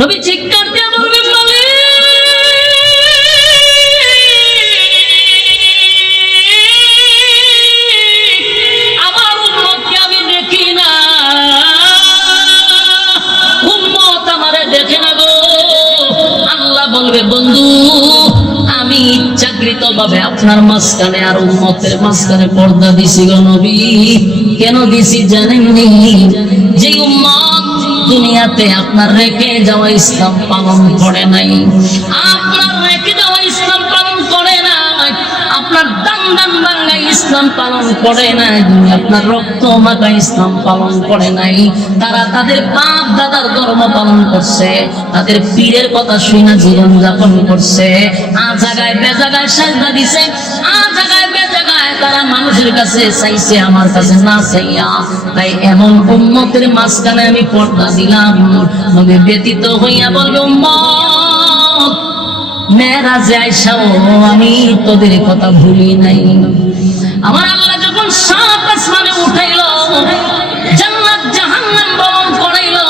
নবী চিৎকার দিয়ে বলবেন, মালিক আমার উম্মতকে আমি দেখি না, উম্মত আমারে দেখে না গো। আল্লাহ বলবে, বন্ধু আমি ইচ্ছাকৃতভাবে আপনার মাঝখানে আর উম্মতের মাঝখানে পর্দা দিছি গো নবী। কেন দিছি জানেননি? যে উম্মত দুনিয়াতে আপনার রেখে যাওয়া ইসলাম পালন করে নাই, আপনার রেখে যাওয়া ইসলাম পালন করে নাই, আপনার দান দান ভাঙ্গা ইসলাম পালন করে নাই, আপনার রক্ত মাখা ইসলাম পালন করে নাই, তারা তাদের বাপ দাদার ধর্ম পালন করছে, তাদের পীরের কথা শুনে জীবন যাপন করছে, আ জায়গায় বে জায়গায় সাজদা দিছে, আ জায়গায় বে জায়গায় তারা মানুষের কাছে চাইছে, আমার কাছে না চাইয়া। তাই এমন উম্মতের মাঝখানে আমি পর্দা দিলাম। নবী ব্যতীত হইয়া বলবে, উম্মত মেরাজে আইসাও আমি তোদের কথা ভুলি নাই। আমার আল্লাহ যখন সাত আসমানে উঠাইলো, জান্নাত জাহান্নাম বরণ করাইলো,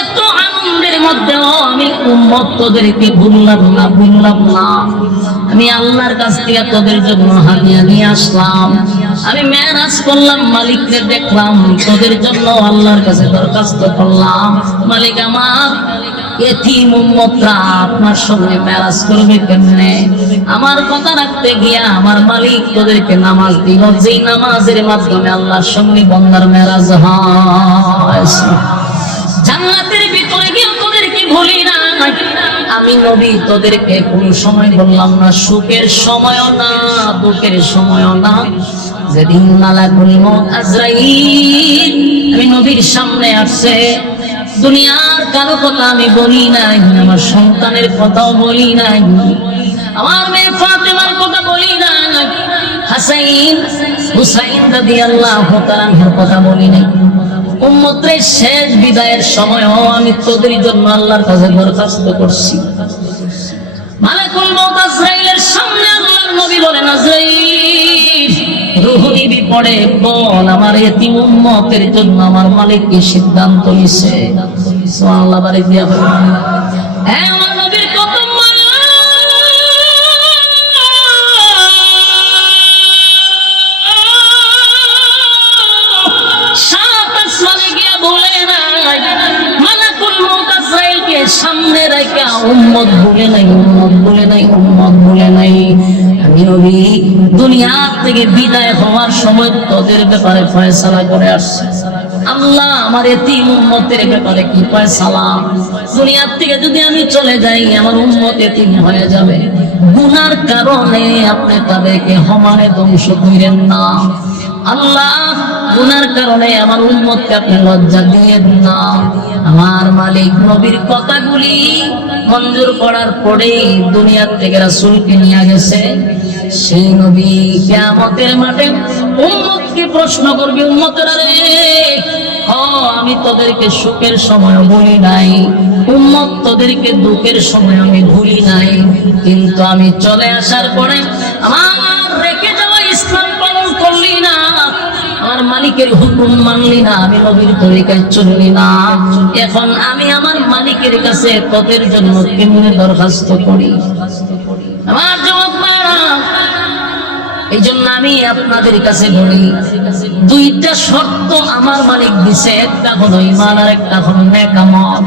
এত আনন্দের মধ্যেও আমি উম্মত তোদেরকে ভুললাম না। আমি আল্লাহর কাছ থেকে তোদের জন্য হাদিয়া নিয়ে আসলাম। আমি মেরাজ করলাম, মালিককে দেখলাম, তোদের জন্য আল্লাহর কাছে দরখাস্ত করলাম, মালিক আমার এতিম উম্মতরা আপনার সঙ্গে মেরাজ করবে কেমনে? আমার কথা রাখতে গিয়া আমার মালিক তোদেরকে নামাজ দিল, যেই নামাজের মাধ্যমে আল্লাহর সঙ্গে বান্দার মেরাজ হয়। জান্নাতের ভিতরে গিয়ে তোদেরকে ভুলি না। আমি নবী তোদেরকে কোন সময় বললাম না সুখের সময়ও না দুঃখের সময়ও না। যেদিন মালাকুল মউত আজরাইল আমি নবীর সামনে আসছে, দুনিয়ার কারো কথা আমি বলি নাই, আমার সন্তানের কথাও বলি নাই, আমার মেয়ে ফাতেমার কথা বলি নাই, হাসাইন হুসাইন রাদিয়াল্লাহু তাআলার কথা বলি নাই। উম্মতের শেষ বিদায়ের সময়ও আমি তোদের জন্য আল্লাহর কাছে দরখাস্ত করছি। মালাকুল মউত আজরাইলের সামনে আল্লাহর নবী বলেন, আজরাইল রূহ নিবি পড়ে বল আমার এতিম উম্মতের জন্য আমার মালিক কি সিদ্ধান্ত নিছে? সুবহানাল্লাহ বাড়ি দিয়া বলেন, হ্যাঁ আমার নবীর কত সামনে রেখে উম্মত ভুলে নাই, উম্মত ভুলে নাই, উম্মত ভুলে নাই। আমি নবী দুনিয়া থেকে বিদায় হওয়ার সময় তোদের ব্যাপারে ফয়সালা করে আসছে। আল্লাহ আমার এতিম উম্মতের ব্যাপারে কি ফয়সালা? দুনিয়া থেকে যদি আমি চলে যাই আমার উম্মত এতিম হয়ে যাবে, গুনার কারণে আপনি তাদেরকে সমানে ধ্বংস করেন না। আল্লাহ গুনার কারণে আমার উম্মতকে আপনি লজ্জা দিয়েন না। আমার মালিক নবীর কথাগুলি মঞ্জুর করার পরে দুনিয়া থেকে রাসূলকে নিয়ে গেছে। সেই নবী কিয়ামতের মাঠে উম্মতকে প্রশ্ন করবে, উম্মতেরা রে, আমি তোদেরকে সুখের সময় বলি নাই, উম্মত তোদেরকে দুঃখের সময় আমি ভুলি নাই, কিন্তু আমি চলে আসার পরে আমার রেখে যাওয়া ইসলাম পালন করলি না, আমার মালিকের হুকুম মানলি না, আমি নবীর তরিকায় চললি না। এখন আমি আমার মালিকের কাছে তোদের জন্য কেমনে দরখাস্ত করি? আমার জবাব মারা। এই জন্য আমি আপনাদের কাছে বলি, দুইটা শর্ত আমার মালিক দিছে, একটা হলো ঈমান আর একটা হলো নেক আমল।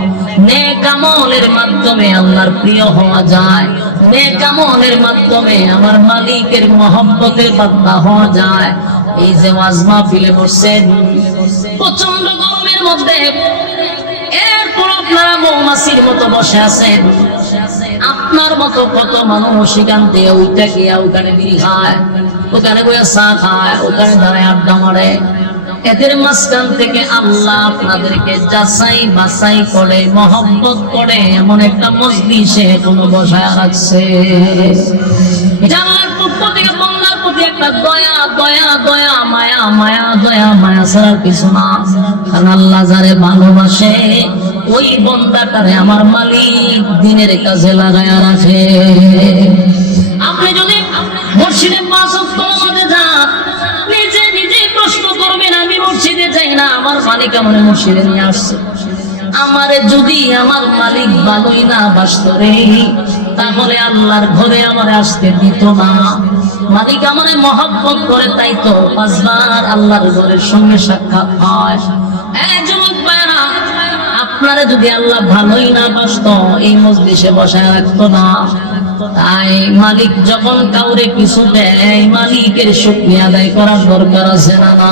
নেক আমলের মাধ্যমে আল্লাহর প্রিয় হওয়া যায়, নেক আমলের মাধ্যমে আমার মালিকের মহব্বতের বান্দা হওয়া যায়। এই যে ওয়াজ মাহফিলে বসছেন প্রচন্ড গরমের মধ্যে, এরপর আপনারা মৌমাছির মতো বসে আছেন, আপনার মতো কত মানুষ সেখান থেকে ওইটা গিয়া ওখানে বিড়ি খায়, ওখানে বইয়া চা খায়, ওখানে দাঁড়ায় আড্ডা মারে। এদের মাঝখান থেকে আল্লাহ আপনাদেরকে যাচাই বাছাই করে মহব্বত করে এমন একটা মজলিসে কোনো বসায় রাখছে। এটা আল্লাহর পক্ষ থেকে বান্দার প্রতি একটা দয়া দয়া দয়া মায়া মায়া দয়া মায়া ছাড়া কিছু না। কারণ আল্লাহ যারে ভালোবাসে ওই বান্দাটারে আমার মালিক দিনের কাজে লাগায়া রাখে। আপনি যদি মসজিদে 5 ওয়াক্ত নামাজে যান, নিজে নিজে প্রশ্ন করবেন, আমি মসজিদে যাই না, আমার মালিক আমার মসজিদে নিয়ে আসছে। আমারে যদি আমার মালিক ভালোই না বাসত রে, তাহলে আল্লাহর ঘরে আমারে আসতে দিত না। মালিক আমারে মহব্বত করে, তাই তো 5 বার আল্লাহর ঘরের সঙ্গে সাক্ষাৎ হয়। এই যুবক ভাইরা, আপনারা যদি আল্লাহ ভালোই না বাসত, এই মজলিসে বসায় রাখতো না। তাই মালিক যখন কাউরে কিছু দেয়, মালিকের শুকরিয়া আদায় করার দরকার আছে না? না।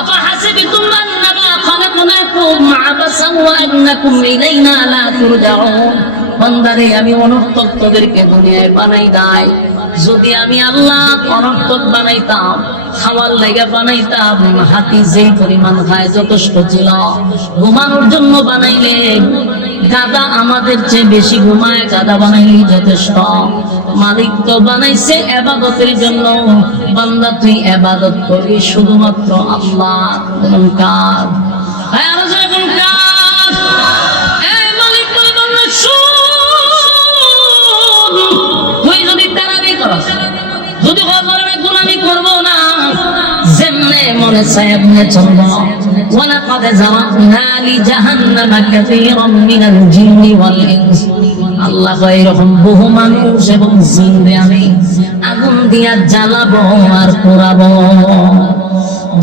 আপা হাসিবতুম আন্নামা খালাকনাকুম আবাসান ওয়া আন্নাকুম ইলাইনা লা তুরজাউন। বান্দারে, আমি অনর্থক তোদেরকে দুনিয়ায় বানাই নাই। যদি আমি আল্লাহ অনর্থক বানাইতাম, খাওয়ার লাগা বানাইতাম, হাতি যেই পরিমাণ খায় যথেষ্ট ছিল। ঘুমানোর জন্য বানাইলে গাদা আমাদের চেয়ে বেশি ঘুমায়, গাদা বানাইলেই যথেষ্ট। মালিক তো বানাইছে ইবাদতের জন্য। বান্দা, তুই ইবাদত করবি শুধুমাত্র আল্লাহ। কোন কাজ? হ্যাঁ, আলোচনা কোন কাজ? এই মালিক বলে, বান্দা শুন, তুই যদি তারাবি করস, যদি গফরের গোলামি করব না, যেমনে মনে চায় এমনে চলব। ওয়ালাকাদ জারানা লিজাহান্নামা কাসীরাম মিনাল জিন্নি ওয়াল ইনস। আল্লাহ এরকম বহু মানুষ এবং জিনরে আমি আগুন দিয়া জ্বালাবো আর পোড়াবো,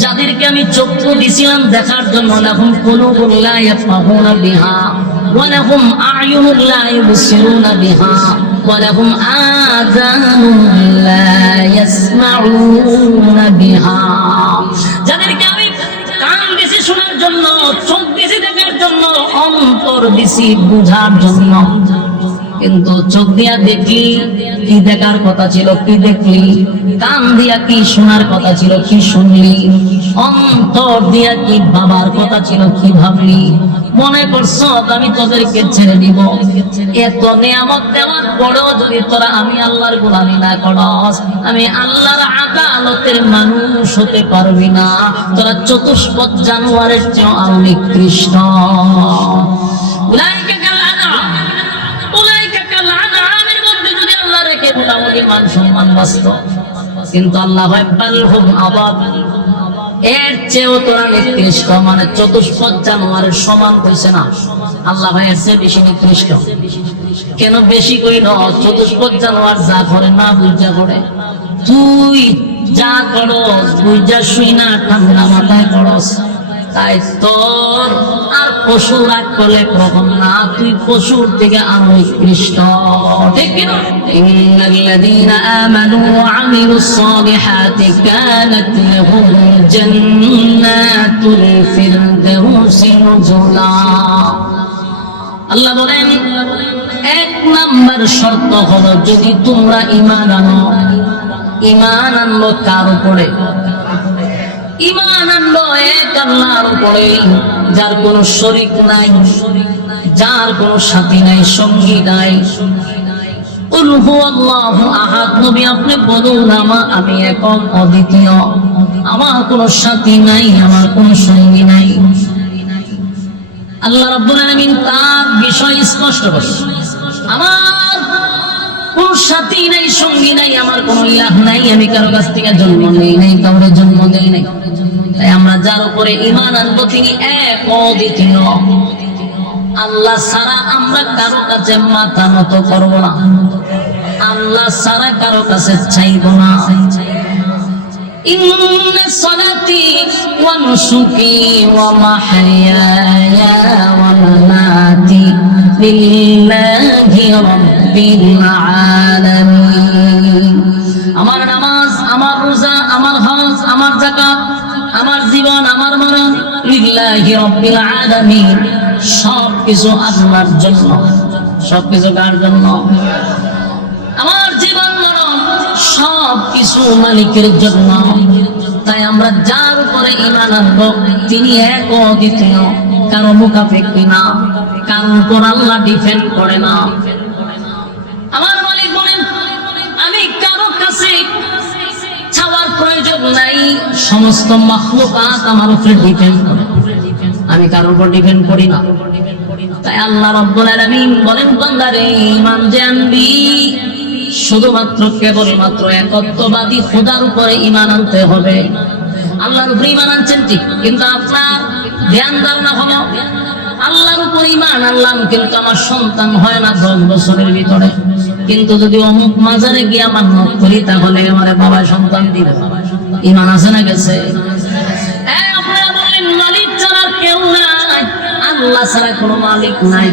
যাদেরকে আমি চক্ষু দিছিলাম দেখার জন্য। লাহুম কুলুবুন লা ইয়াফকাহুনা বিহা ওয়া লাহুম আ'য়ুনুন লা ইউবসিরুনা বিহা ওয়া লাহুম আযানুন লা ইয়াসমাউনা বিহা। যাদেরকে আমি কান দিছি শোনার জন্য, চোখ দিছি দেখার জন্য, অন্তর দিছি বুঝার জন্য, কিন্তু চোখ দিয়া দেখলি কি দেখার কথা ছিল, কি দেখলি? কান দিয়া কি শোনার কথা ছিল, কি শুনলি? অন্তর দিয়া কি ভাবার কথা ছিল, কি ভাবলি? মনে করছ আমি তোদেরকে ছেড়ে দিব? এত নিয়ামত দেওয়ার পরেও যদি তোরা আমি আল্লাহর গোলামি না করস, আমি আল্লাহর আদালতের মানুষ হতে পারবি না। তোরা চতুষ্পদ জানোয়ারের চেয়ে আরো নিকৃষ্ট। মান সম্মান বাঁচত, কিন্তু আল্লাহ এর চেয়েও তোরা নিকৃষ্ট, মানে চতুষ্পদ জানোয়ারের সমান হয়েছে না। আল্লাহ এর চেয়ে বেশি নিকৃষ্ট। কেন বেশি কইল? চতুষ্পদ জানোয়ার যা করে না বুঝা করে, তুই যা করস বুঝা শুই না ঠান্ডা মাথায় করস, তাই তোর আর পশু রাগ করলে প্রথম না, তুই পশুর থেকে আরো নিকৃষ্ট। ঠিক কিনা? ইন্নাল্লাযীনা আমানু ওয়া আমিলুস সালিহাতি কানাত লাহুম জান্নাতুল ফিরদাউসি নুজুলা। আল্লাহ বলেন, 1 নাম্বার শর্ত হলো যদি তোমরা ঈমান আনো। ঈমান আনলো কার উপরে? ঈমান আনলো এক আল্লাহর উপরে, যার কোনো শরীক নাই, যার কোনো সাথী নাই, সঙ্গী নাই। কুল হুয়াল্লাহু আহাদ। নবী আপনি বলুন, আমি একক অদ্বিতীয়, আমার কোনো সাথী নাই, আমার কোনো সঙ্গী নাই। আল্লাহ রাব্বুল আলামিন তার বিষয় স্পষ্ট করেন, আমার কোন সাথী নাই, সঙ্গী নাই, আমার কোনো ইলাহ নাই, আমি কারো কাছ থেকে জন্ম নেই নাই, কাউরে জন্ম দেই নাই। তাই আমরা যার উপরে ঈমান আনবো তিনি এক অদ্বিতীয়। আল্লাহ ছাড়া আমরা কারো কাছে মাথা নত করব না, আল্লাহ ছাড়া কারো কাছে চাইব না। ইন্না সালাতি ওয়া নুসুকি ওয়া মাহইয়ায়া ওয়া মামাতি লিল্লাহি রাব্বিল আলামিন। আমার নামাজ, আমার রোজা, আমার হজ, আমার যাকাত, আমার জীবন, আমার মরণ লিল্লাহি রাব্বিল আলামিন, সবকিছু আল্লাহর জন্য। সবকিছু কার জন্য? আমার জীবন মরণ সবকিছু মালিকের জন্য। তাই আমরা যার উপরে ঈমান আনবো তিনি এক অদ্বিতীয়, কারো মুখাপেক্ষী না, কারোর উপর আল্লাহ ডিপেন্ড করে না। আমার মালিক বলেন, আমি কারো কাছে চাওয়ার প্রয়োজন নাই, সমস্ত মাখলুকাত আমার উপরে ডিপেন্ড করে, আমি কারোর উপর ডিপেন্ড করি না। তাই আল্লাহ রাব্বুল আলামিন বলেন, বান্দারে ঈমান যে আনবি শুধুমাত্র কেবলমাত্র একত্ববাদী খোদার উপরে ঈমান আনতে হবে। আল্লাহর উপরে ঈমান আনছেন ঠিক, কিন্তু আপনার ধ্যান ধারণা হলো আল্লাহর উপর ঈমান আনলাম, কিন্তু আমার সন্তান হয় না 10 বছরের ভিতরে। কিন্তু যদি অমুক মাজারে গিয়া মান্নত করি তাহলে আমার বাবা সন্তান দিবে। ঈমান আছে না গেছে? আপনারা বলেন মালিক ছাড়া কেউ নাই, আল্লাহ ছাড়া কোনো মালিক নাই,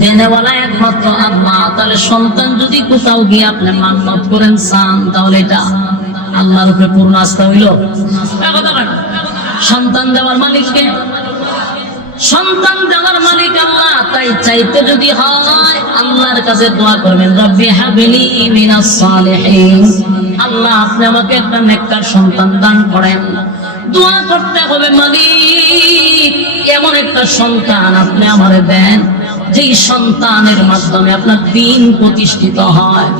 দেনেওয়ালা একমাত্র আল্লাহ। তাহলে সন্তান যদি কোথাও গিয়ে আপনি মান্নত করেন চান, তাহলে এটা আল্লাহর উপরে পূর্ণ আস্থা হইল? সন্তান দেওয়ার মালিককে, সন্তান দেওয়ার মালিক আল্লাহ। তাই চাইতে যদি হয় আল্লাহর কাছে দোয়া করবেন, রব্বি হাবলি মিনাস সালিহিন, আল্লাহ আপনি আমাকে একটা নেককার সন্তান দান করেন। দোয়া করতে হবে, মালিক এমন একটা সন্তান আপনি আমারে দেন যেই সন্তানের মাধ্যমে আপনার দ্বীন প্রতিষ্ঠিত হয়,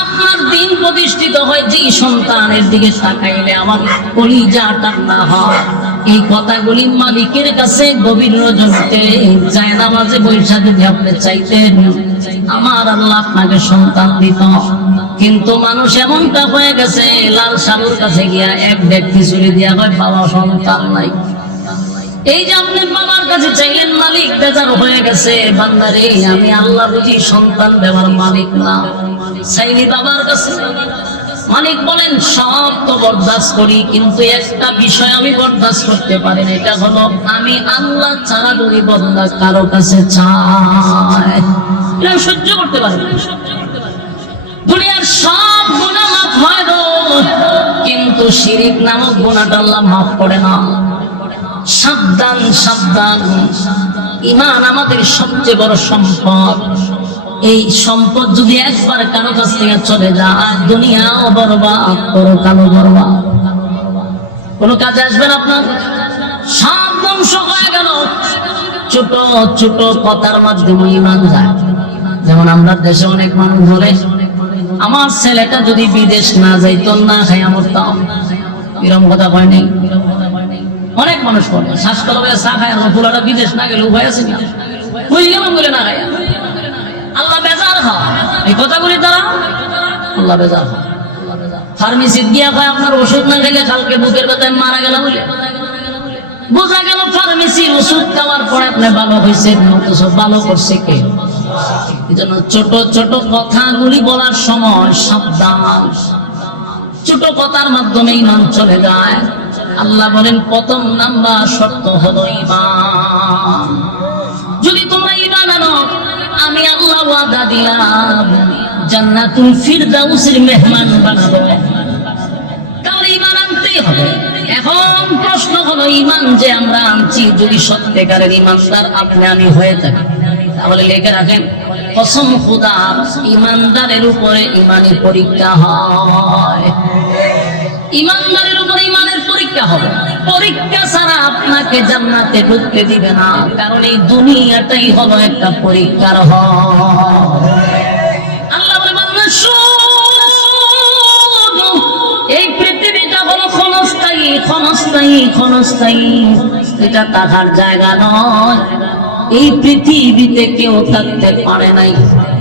আপনার দ্বীন প্রতিষ্ঠিত হয়, যেই সন্তানের দিকে তাকাইলে আমার কলিজা ঠান্ডা হয়। এই কথাগুলি মালিকের কাছে গভীর রজনীতে জায়নামাজে বৈশা যদি আপনি চাইতেন, আমার আল্লাহ আপনাকে সন্তান দিত। কিন্তু মানুষ এমনটা হয়ে গেছে, লাল সালুর কাছে গিয়া এক ব্যক্তি চুরি দিয়া হয়, বাবা সন্তান নাই। এই যে আপনি বাবার কাছে চাইলেন, মালিক বেজার হয়ে গেছে, বান্দারে আমি আল্লাহ বুঝি সন্তান দেওয়ার মালিক না, চাইনি বাবার কাছে। মালিক বলেন সব তো বরদাস্ত করি, কিন্তু একটা বিষয় আমি বরদাস্ত করতে পারি না, এটা হলো আমি আল্লাহ ছাড়া যদি বন্দা কারো কাছে চায়, এটা সহ্য করতে পারি না। দুনিয়ার সব গুনাহ মাফ হয় গো, কিন্তু শিরিক নামক গুনাহটা আল্লাহ মাফ করে না। সাবধান সাবধান, ঈমান আমাদের সবচেয়ে বড় সম্পদ। এই সম্পদ যদি একবার কারো কাছ থেকে চলে যায়, দুনিয়াও বরবাদ, পরকালও বরবাদ, কোনো কাজে আসবেন আপনার, সব ধ্বংস হয়ে গেল। ছোট ছোট কথার মাধ্যমে ঈমান যায়। যেমন আমরা দেশে অনেক মানুষ বলে, আমার ছেলেটা যদি বিদেশ না যাইতো না খাইয়া মরতাম, এরকম কথা কয় নেই? অনেক মানুষ বলে শ্বাসকলবে চা খায়, পোলাটা বিদেশ না গেলে উপায় আছে না, বুঝে গেলাম বলে না খাইয়া। আল্লাহ বেজার হয় এই কথাগুলি দ্বারা, আল্লাহ বেজার হয়। ফার্মেসি গিয়া কয় আপনার ওষুধ না খেলে কালকে বুকের ব্যথায় মারা গেল বলে, বোঝা গেল ফার্মেসির ওষুধ খাওয়ার পরে আপনি ভালো হয়েছে, অথচ ভালো করছে কে? এই জন্য ছোট ছোট কথাগুলি বলার সময় সাবধান। ছোট কথার মাধ্যমে ঈমান চলে যায়। আল্লাহ বলেন প্রথম নাম্বার শর্ত হলো ঈমান। যদি তোমরা ঈমান আনো, আমি আল্লাহ ওয়াদা দিলাম জান্নাতুল ফিরদাউসের মেহমান বানাবো। তাহলে ঈমান আনতেই হবে। এখন প্রশ্ন হলো, ঈমান যে আমরা আনছি, যদি সত্যিকারের ঈমানদার আপনি আমি হয়ে থাকি, তাহলে লিখে রাখেন, কসম খুদার ঈমানদারের উপরে ঈমানের পরীক্ষা হয়। ঈমানদারের উপরে ঈমানের পরীক্ষা হবে। পরীক্ষা ছাড়া আপনাকে জান্নাতে ঢুকতে দিবে না, কারণ এই দুনিয়াটাই হলো একটা পরীক্ষার ঘর। আল্লাহ বলেন, এই পৃথিবীটা হলো ক্ষণস্থায়ী, ক্ষণস্থায়ী, ক্ষণস্থায়ী, এটা থাকার জায়গা নয়। এই পৃথিবীতে কেউ থাকতে পারে নাই,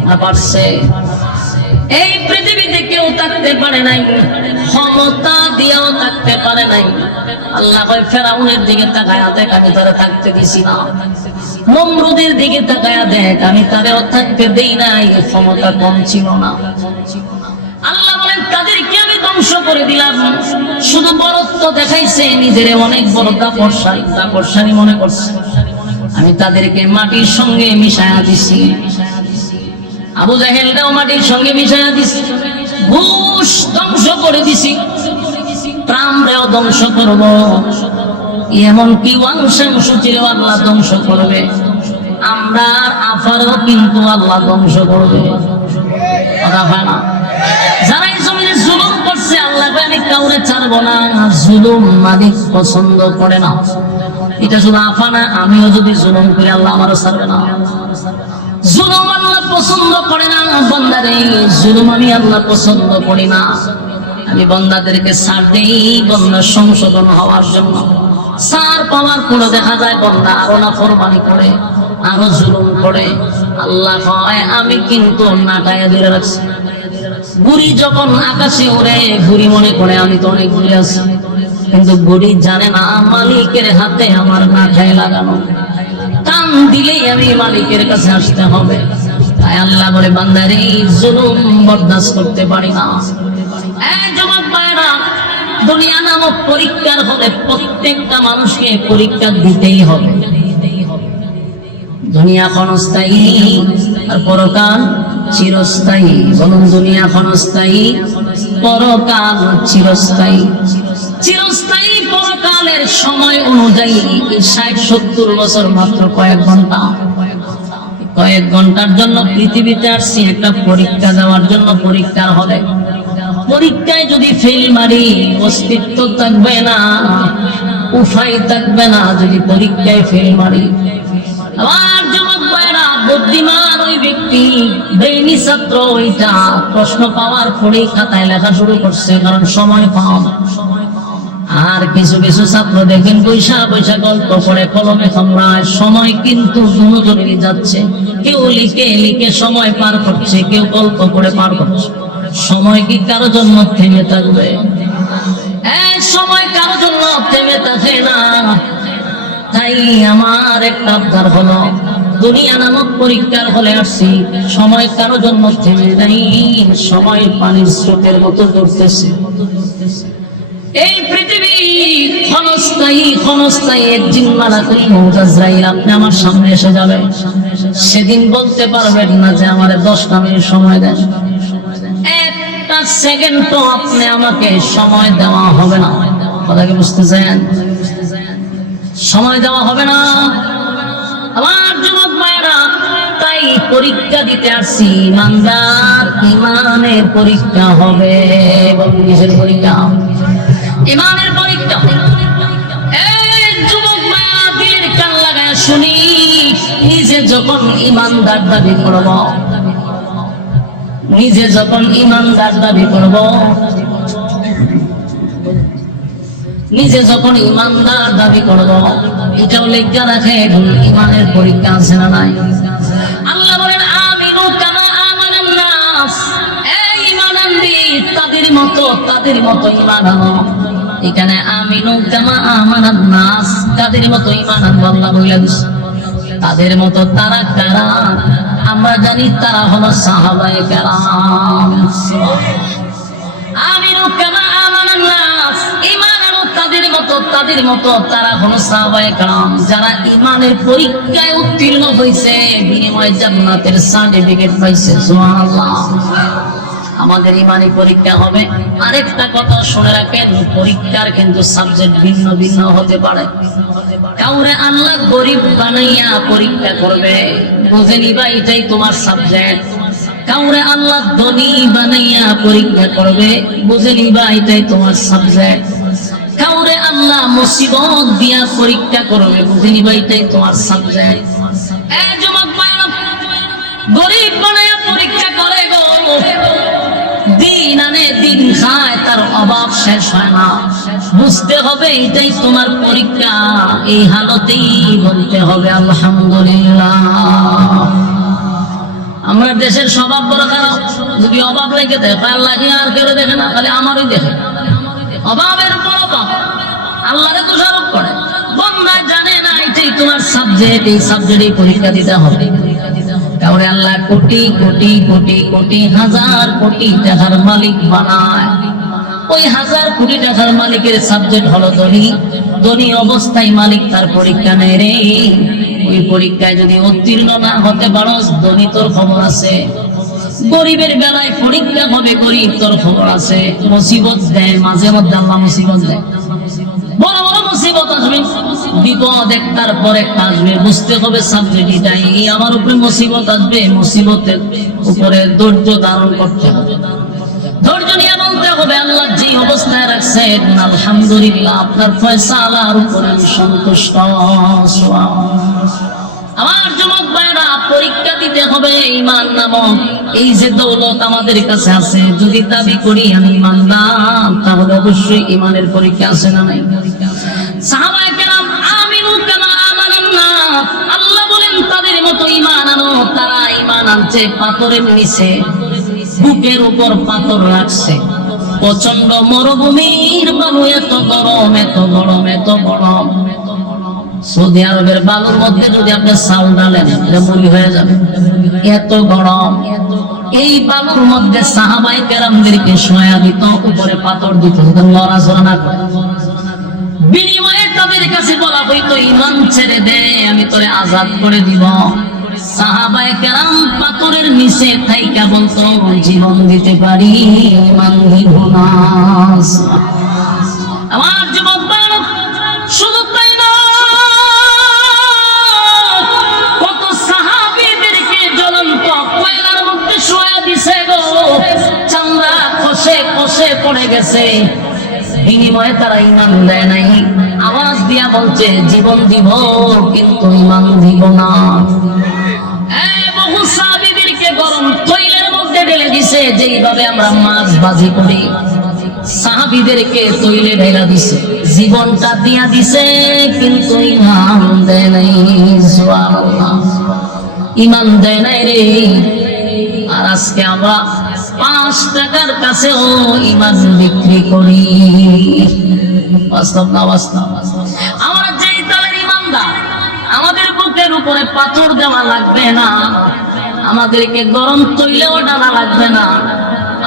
না পারছে? এই পৃথিবীতে কেউ থাকতে পারে নাই, ক্ষমতা দিয়েও থাকতে পারে নাই। আল্লাহ কয় ফেরাউনের দিকে তাকায়া দেখ, আমি তারা থাকতে দিছি না। নমরুদের দিকে তাকায়া দেখ, আমি তারেও থাকতে দেই নাই, ক্ষমতা কম ছিল না। আল্লাহ বলেন তাদেরকে আমি ধ্বংস করে দিলাম, শুধু বড়ত্ব দেখাইছে, নিজের অনেক বড় তাপস্যালী মনে করছে। আমি তাদেরকে মাটির সঙ্গে মিশায়া দিছি। আবু জাহেলটাও মাটির সঙ্গে মিশায়া দিছি। ঘুষ ধ্বংস করে দিছি, প্রাণরেও ধ্বংস করব, এমনকি অংশাংশ ছিল আল্লাহ ধ্বংস করবে। আমরা আফারও কিন্তু আল্লাহ ধ্বংস করবে। যারা এই জমিনে জুলুম করছে, আল্লাহ আমি কাউরে ছাড়বো না। জুলুম মালিক পছন্দ করে না। এটা শুধু আফা না, আমিও যদি জুলুম করি আল্লাহ আমারও ছাড়বে না। জুলুম আল্লাহ পছন্দ করে না। বান্দারে জুলুম আমি আল্লাহ পছন্দ করি না। আমি বান্দাদেরকে ছাড় দেই বান্দার সংশোধন হওয়ার জন্য। ছাড় পাওয়ার পরে দেখা যায় বান্দা আরো নাফরমানি করে, আরো জুলুম করে। আল্লাহ কয় আমি কিন্তু নাটায় ধরে রাখছি। বুড়ি যখন আকাশে ওড়ে, বুড়ি মনে করে আমি তো অনেক দূরে আছি, কিন্তু বুড়ি জানে না মালিকের হাতে আমার নাটায় লাগানো। দিলেই আমি মালিকের কাছে আসতে হবে। তাই আল্লাহ বলে বান্দারে জুলুম বরদাস্ত করতে পারি না। যুবক ভাইরা, দুনিয়া নামক পরীক্ষার হলে প্রত্যেকটা মানুষকে পরীক্ষা দিতেই হবে। দুনিয়া ক্ষণস্থায়ী আর পরকাল চিরস্থায়ী। বলুন, দুনিয়া ক্ষণস্থায়ী, পরকাল চিরস্থায়ী। চিরস্থায়ী পরকালের সময় অনুযায়ী 60-70 বছর মাত্র কয়েক ঘন্টা। কয়েক ঘন্টার জন্য পৃথিবীতে আসছি একটা পরীক্ষা দেওয়ার জন্য। পরীক্ষার হলে পরীক্ষায় যদি ফেল মারি অস্তিত্ব থাকবে না, উপায় থাকবে না। যদি পরীক্ষায় ফেল মারি, আমার যুবক ভাইরা, বুদ্ধিমান ওই ব্যক্তি, ব্রেইনি ছাত্র ওইটা প্রশ্ন পাওয়ার পরেই খাতায় লেখা শুরু করছে, কারণ সময় কম। আর কিছু কিছু ছাত্র দেখেন পয়সা পয়সা গল্প করে কলমে কামড়ায়, সময় কিন্তু দুজনেরই যাচ্ছে। কেউ লিখে লিখে সময় পার করছে, কেউ গল্প করে পার করছে। সময় কি কারো জন্য থেমে থাকবে? সময় কারো জন্য থেমে থাকে না। তাই আমার একটা আবদার হলো, দুনিয়া নামক পরীক্ষার হলে আসছি, সময় কারো জন্য থেমে নাই। সময় পানির স্রোতের মতো করতেছে। এই পৃথিবী ক্ষণস্থায়ী, ক্ষণস্থায়ী। একদিন মালাকুল মউত আজরাইল আপনি আমার সামনে এসে যাবে, সেদিন বলতে পারবেন না যে আমারে 10টা মিনিট সময় দেন। একটা সেকেন্ডও আপনি আমাকে সময় দেওয়া হবে না। কথা কি বুঝতেছেন? সময় দেওয়া হবে না আমার যুবক ভাইরা। তাই পরীক্ষা দিতে আসছি, ইমানদার ইমানের পরীক্ষা হবে। কিসের পরীক্ষা? ইমানের পরীক্ষা। যুবক ভাইরা, দিলের কান লাগায় শুনি, নিজে যখন ইমানদার দাবি করব, নিজে যখন ইমানদার দাবি করব, নিজে যখন ইমানদার দাবি করব, এটাও লেখা রাখে ইমানের পরীক্ষা আছে না নাই? আল্লাহ বলেন আমিনু কামা আমানান নাস, এই ঈমান আনবি তাদের মতো ঈমান আনো। এখানে আমিনু কামা আমানান নাস, তাদের মতো ঈমান আনবো আল্লাহ বলে দিয়েছে। তাদের মতো তারা কারা? আমরা জানি তারা হলো সাহাবায়ে কেরাম। আমিনু কামা আমানান নাস, ঈমান আনো তাদের মতো তারা হলো সাহাবায়ে কেরাম, যারা ঈমানের পরীক্ষায় উত্তীর্ণ হয়েছে, বিনিময়ে জান্নাতের সার্টিফিকেট পাইছে। সুবহানাল্লাহ। আমাদের ঈমানি পরীক্ষা হবে। আরেকটা কথা শুনে রাখেন, পরীক্ষার কিন্তু সাবজেক্ট ভিন্ন ভিন্ন হতে পারে। কাউরে আল্লাহ গরিব বানাইয়া পরীক্ষা করবে, বুঝে নিবা এটাই তোমার সাবজেক্ট। কাউরে আল্লাহ ধনী বানাইয়া পরীক্ষা করবে, বুঝে নিবা এটাই তোমার সাবজেক্ট। কাউরে আল্লাহ মুসিবত দিয়া পরীক্ষা করবে, বুঝে নিবা এটাই তোমার সাবজেক্ট। যুবক ভাইরা, গরিব বানাইয়া পরীক্ষা করে গো, দিন আনে দিন খায়, তার অভাব শেষ হয় না। বুঝতে হবে এটাই তোমার পরীক্ষা। এই হালতেই বলতে হবে আলহামদুলিল্লাহ। আমরা দেশের স্বভাব বড় খারাপ। যদি অভাব রেখে দেখে আল্লাহ আর কেউ দেখে না, খালি আমারই দেখে। অভাবের বড় পাপ, আল্লাহরে দোষারোপ করে। বন্ধা জানে না এটাই তোমার সাবজেক্ট, এই সাবজেক্টে পরীক্ষা দিতে হবে। কাউরে আল্লাহ কোটি কোটি কোটি কোটি হাজার কোটি টাকার মালিক বানায়, ওই 1000 কোটি টাকার মালিকের সাবজেক্ট হলো ধনী। ধনী অবস্থায় মালিক তার পরীক্ষা নেয় রে। ওই পরীক্ষায় যদি উত্তীর্ণ না হতে পারো, ধনী তোর খবর আছে। গরিবের বেলায় পরীক্ষা হবে, গরিব তোর খবর আছে। মুসিবত দেয় মাঝে মধ্যে, আল্লাহ মুসিবত দেয়। বড় বড় মুসিবত আসবে, বিপদ একটার পর একটা আসবে। বুঝতে হবে সাবজেক্ট এটাই, আমার উপরে মুসিবত আসবে, মুসিবতের উপরে ধৈর্য ধারণ করতে হবে। ধৈর্য নিয়ে বলতে হবে আল্লাহ যে অবস্থায় রাখছেন আলহামদুলিল্লাহ, আপনার ফয়সালার উপরে আমি সন্তুষ্ট। আমার যুবক ভাইরা, পরীক্ষা দিতে হবে। ঈমান নামক এই যে দৌলত আমাদের কাছে আছে, যদি দাবি করি আমি ঈমানদার, তাহলে অবশ্যই ঈমানের পরীক্ষা আছে না নাই? সাহাবায়ে কেরাম আমিনু কামা আমানান নাস, আল্লাহ বলেন তাদের মতো ঈমান আনো। তারা ঈমান আনছে পাথরের নিচে, বুকের উপর পাথর রাখছে। প্রচন্ড মরুভূমির বালু, এত গরম এত গরম এত গরম। সৌদি আরবের বালুর মধ্যে যদি আপনি চাউল ডালেন এটা মুড়ি হয়ে যাবে, এত গরম। এই বালুর মধ্যে সাহাবায়ে কেরামদেরকে শোয়া দিত, উপরে পাথর দিত যাতে নড়াচড়া না করে। বিনিময়ে তাদের কাছে বলা হইতো ঈমান ছেড়ে দে, আমি তোরে আজাদ করে দিব। সাহাবায়ে কেরাম পাথরের নিচে থাইকা বলতো জীবন দিতে পারি, ঈমান দিব না। আমার যুবক ভাইরা, শুধু তাই না, কত সাহাবীদেরকে জ্বলন্ত কয়লার মধ্যে শোয়া দিছে গো, চামড়া খসে খসে পড়ে গেছে। বিনিময়ে তারা ঈমান দেয় নাই, আওয়াজ দিয়া বলছে জীবন দিব কিন্তু ঈমান দিব না। বহু সাহাবীদেরকে গরম তৈলের মধ্যে ঢেলে দিছে, যেইভাবে আমরা মাছ ভাজি করি, সাহাবীদেরকে তৈলে ঢেলা দিছে, জীবনটা দিয়া দিছে কিন্তু ঈমান দেয় নাই। সুবহানাল্লাহ, ঈমান দেয় নাই রে। আর আজকে আমরা 5 টাকার কাছেও ঈমান বিক্রি করি। বাস্তব না বাস্তব? আমরা যেই দলের ঈমানদার, আমাদের বুকের উপরে পাথর দেওয়া লাগবে না, আমাদেরকে গরম তৈলেও ডালা লাগবে না,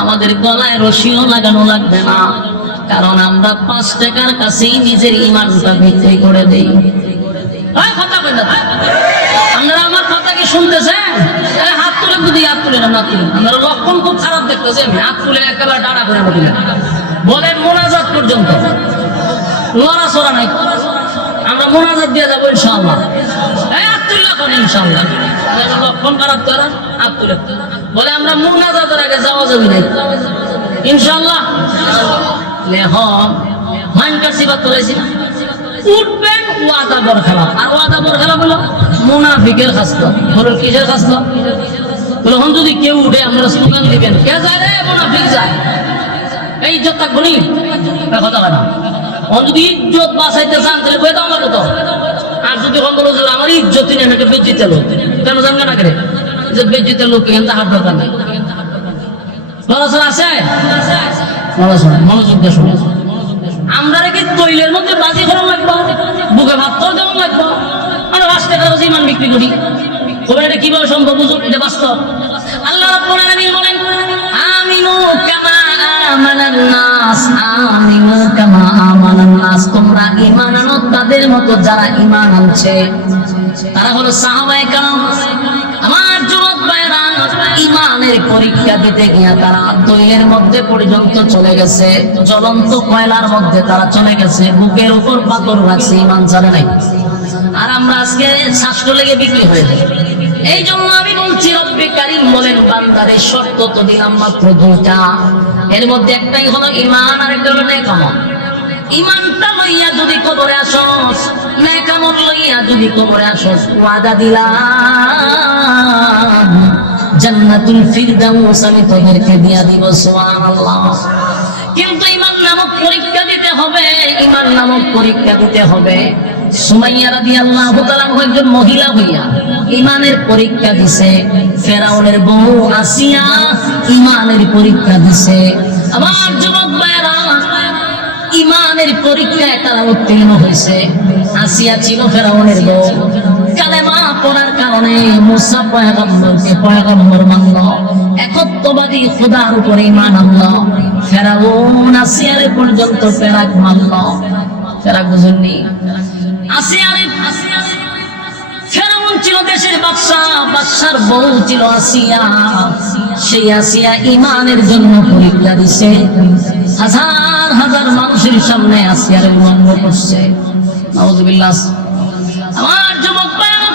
আমাদের গলায় রশিও লাগানো লাগবে না, কারণ আমরা 5 টাকার কাছেই নিজের ঈমানটা বিক্রি করে দেই। কথা বলেন না আপনারা? আমার কথা কি শুনতেছেন? হাত তুলে যদি হাত তুলে না, হাত তুলে আমরা লক্ষণ খুব খারাপ দেখতেছে। হাত তুলে একেবারে ডানা করে বলি বলেন মোনাজাত পর্যন্ত লড়াচড়া নাই, আমরা মোনাজাত দিয়ে যাবো ইনশাআল্লাহ। হাত তুলে এখন ইনশাআল্লাহ লক্ষণ খারাপ করা, হাত তুলে বলে আমরা মোনাজাতের আগে যাওয়া যাবে না ইনশাআল্লাহ। লেহন মানকার সিবাত করেছি উঠবেন ওয়াদা বরখেলাপ, আর ওয়াদা বরখেলাপ হলো মুনাফিকের খাসলা। হলো কিসের খাসলা? তখন যদি কেউ উঠে আপনারা স্লোগান দিবেন, কে যায় রে মুনাফিক যায়, এই ইজ্জত থাকবো নি? কথা হয় না। যদি ইজ্জত বাঁচাইতে চান তাহলে বই দাও আমাকে তো। আর যদি বলো যে আমার ইজ্জত নেই, আমাকে বেজ্জিতে লোক কেন জানবে না করে যে বেজ্জিতে লোক এখান হাত দরকার নেই। লড়াচড়া আছে, লড়াচড়া মনোযোগ দিয়ে শুনে। আমরা রেখে তৈলের মধ্যে বাজি করা লাগবো, বুকে ভাত তোর দেওয়া লাগবো, আমরা 5 টাকার কাছে ঈমান বিক্রি করি। খবর এটা কিভাবে সম্ভব? বুঝুন, এটা বাস্তব। আল্লাহ রাব্বুল আলামিন বলেন আমিনু কামা আমানান নাস, আমিনু কামা আমানান নাস, তোমরা ঈমান আনো তাদের মতো যারা ঈমান আনছে। তারা হলো সাহাবায়ে কেরাম। আমার যুবক ভাইরা, ঈমানের পরীক্ষা দিতে গিয়ে তারা তৈলের মধ্যে পর্যন্ত চলে গেছে, জ্বলন্ত কয়লার মধ্যে তারা চলে গেছে, বুকের উপর পাথর রাখছে, ঈমান ছাড়ে নাই। আর আমরা আজকে শাস্ত্র লেগে বিক্রি হয়ে যাই। এই জন্য আমি বলছি, রব্বে কারীম বলেন বান্দারে শর্ত তো দিলাম মাত্র 2টা, এর মধ্যে একটাই হলো ঈমান, আর একটা হলো নেকামল। ঈমানটা লইয়া যদি কবরে আসস, নেকামল লইয়া যদি কবরে আসস, ওয়াদা দিলাম জান্নাতুল ফিরদাউস আমি তোদেরকে দিয়া দিব। সুবহানাল্লাহ। কিন্তু ঈমান নামক পরীক্ষা দিতে হবে, ঈমান নামক পরীক্ষা দিতে হবে। সুমাইয়া রাদিয়াল্লাহু তাআলা একজন মহিলা হইয়া ঈমানের পরীক্ষা দিছে, ফেরাউনের বউ আসিয়া ঈমানের পরীক্ষা দিছে। আমার যুবক ভাইরা, ঈমানের পরীক্ষায় তারা উত্তীর্ণ হয়েছে। আসিয়া ছিল ফেরাউনের বউ, কালেমা পড়ার কারণে মুসা পয়গম্বরকে পয়গম্বর মানল, একত্ববাদী খোদার উপরে ঈমান আনলো। ফেরাউন আসিয়ার পর্যন্ত ফেরাক মানল। ফেরাক বুঝেননি? ফেরাউন ছিল দেশের বাদশা, বাদশার বউ ছিল আসিয়া। সেই আসিয়া ঈমানের জন্য পরীক্ষা দিছে, হাজার হাজার মানুষের সামনে আসিয়ার উলঙ্গ করছে। নাউযুবিল্লাহ। আমার যুবক ভাইরা,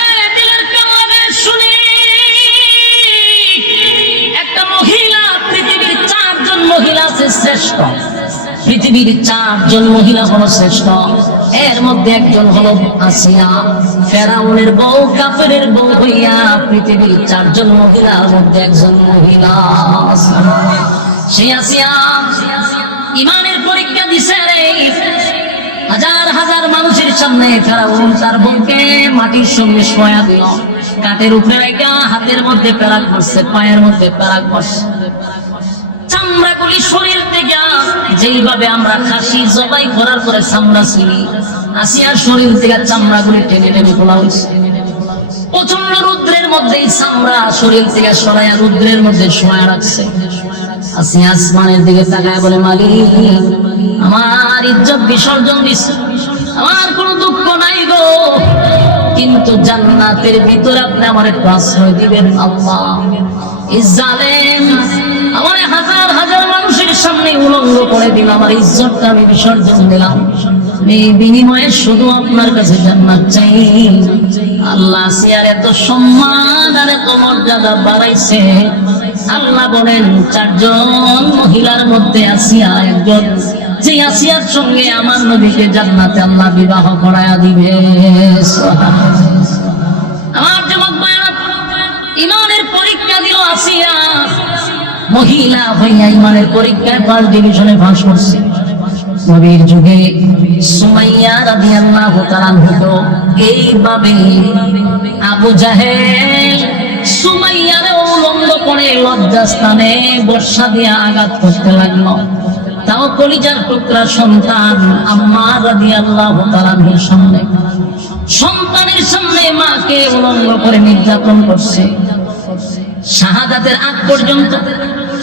এই দিলের কামড়ে শুনি, একটা মহিলা পৃথিবীর 4 জন মহিলা আছে শ্রেষ্ঠ। পৃথিবীর 4 জন মহিলা হলো শ্রেষ্ঠ, এর মধ্যে একজন হলো আসিয়া। ফেরাউনের বউ, কাফেরের বউ হইয়া পৃথিবীর 4 জন মহিলার মধ্যে একজন মহিলা। সেই আসিয়া ঈমানের পরীক্ষা দিছে রে। হাজার হাজার মানুষের সামনে ফেরাউন তার বউকে মাটির সঙ্গে শোয়া দিল, কাঠের উপরে রেখে হাতের মধ্যে পেরাক বসছে, পায়ের মধ্যে পেরাক বসছে। চামড়াগুলি শরীর থেকে যেইভাবে আমরা খাসি জবাই করার পরে চামড়া ছিলি, আসিয়ার শরীর থেকে চামড়াগুলি টেনে টেনে খোলা হয়েছে। প্রচন্ড রুদ্রের মধ্যে চামড়া শরীর থেকে সরাইয়া রুদ্রের মধ্যে শোয়া রাখছে। আসিয়া আসমানের দিকে তাকায় বলে, মালিক, আমার ইজ্জত বিসর্জন দিচ্ছে, আমার কোনো দুঃখ নাই গো, কিন্তু জান্নাতের ভিতরে আপনি আমার একটু আশ্রয় দিবেন আল্লাহ। এই জালেম আমার হাজার হাজার মানুষের সামনে উলঙ্গ করে দিল, আমার ইজ্জতটা আমি বিসর্জন দিলাম, এই বিনিময়ে শুধু আপনার কাছে জান্নাত চাই। আল্লাহ আসিয়ার এত সম্মান আর এত মর্যাদা বাড়াইছে। আল্লাহ বলেন, চারজন মহিলার মধ্যে আসিয়া একজন, যে আসিয়ার সঙ্গে আমার নবীকে জান্নাতে আল্লাহ বিবাহ করায়া দিবে। আমার যুবক ভাইরা, ইমানের পরীক্ষা দিল আসিয়া, মহিলা হইয়া ইমানের পরীক্ষায় ফার্স্ট ডিভিশনে পাস করছে। নবীর যুগে সুমাইয়া রাদিয়াল্লাহু তাআলা হতো এইভাবে আবু জাহেল সুমাইয়ারে উলঙ্গ করে লজ্জাস্থানে বর্ষা দিয়ে আঘাত করতে লাগলো। তাও কলিজার টুকরা সন্তান আম্মা রাদিয়াল্লাহু তাআলার সামনে, সন্তানের সামনে মাকে উলঙ্গ করে নির্যাতন করছে। শাহাদাতের আগ পর্যন্ত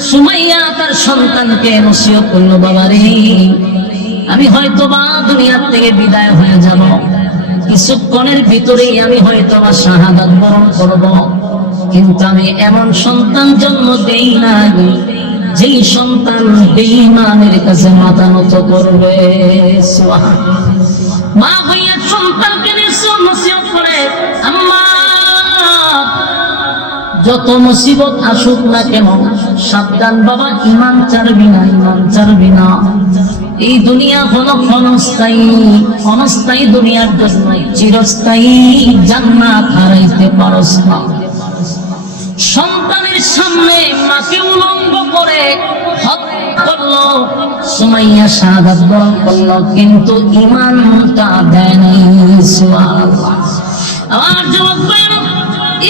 সুমাইয়া তার সন্তানকে নসিহত করলো, বাবারে, আমি হয়তোবা দুনিয়ার থেকে বিদায় হয়ে যাব, কিছুক্ষণের ভিতরেই আমি হয়তোবা শাহাদাত বরণ করব, কিন্তু আমি এমন সন্তান জন্ম দেই না যেই সন্তান বেঈমানের কাছে মাথা নত করবে। মা হইয়া সন্তানকে নসিহত করে, আম্মা, যত মুসিবত আসুক না কেন সাবধান বাবা, ঈমান ছাড়বি না, ঈমান ছাড়বি না। এই দুনিয়া হলো ক্ষণস্থায়ী, অনস্থায়ী দুনিয়ার জন্য চিরস্থায়ী জান্নাত হারাইতে পারস না। সন্তানের সামনে মাকে উলঙ্গ করে হত্যা করলো, সুমাইয়া শাহাদাত বরণ করলো, কিন্তু ঈমানটা দেয় নাই। সুবহানাল্লাহ। আমার যুবক ভাইরা,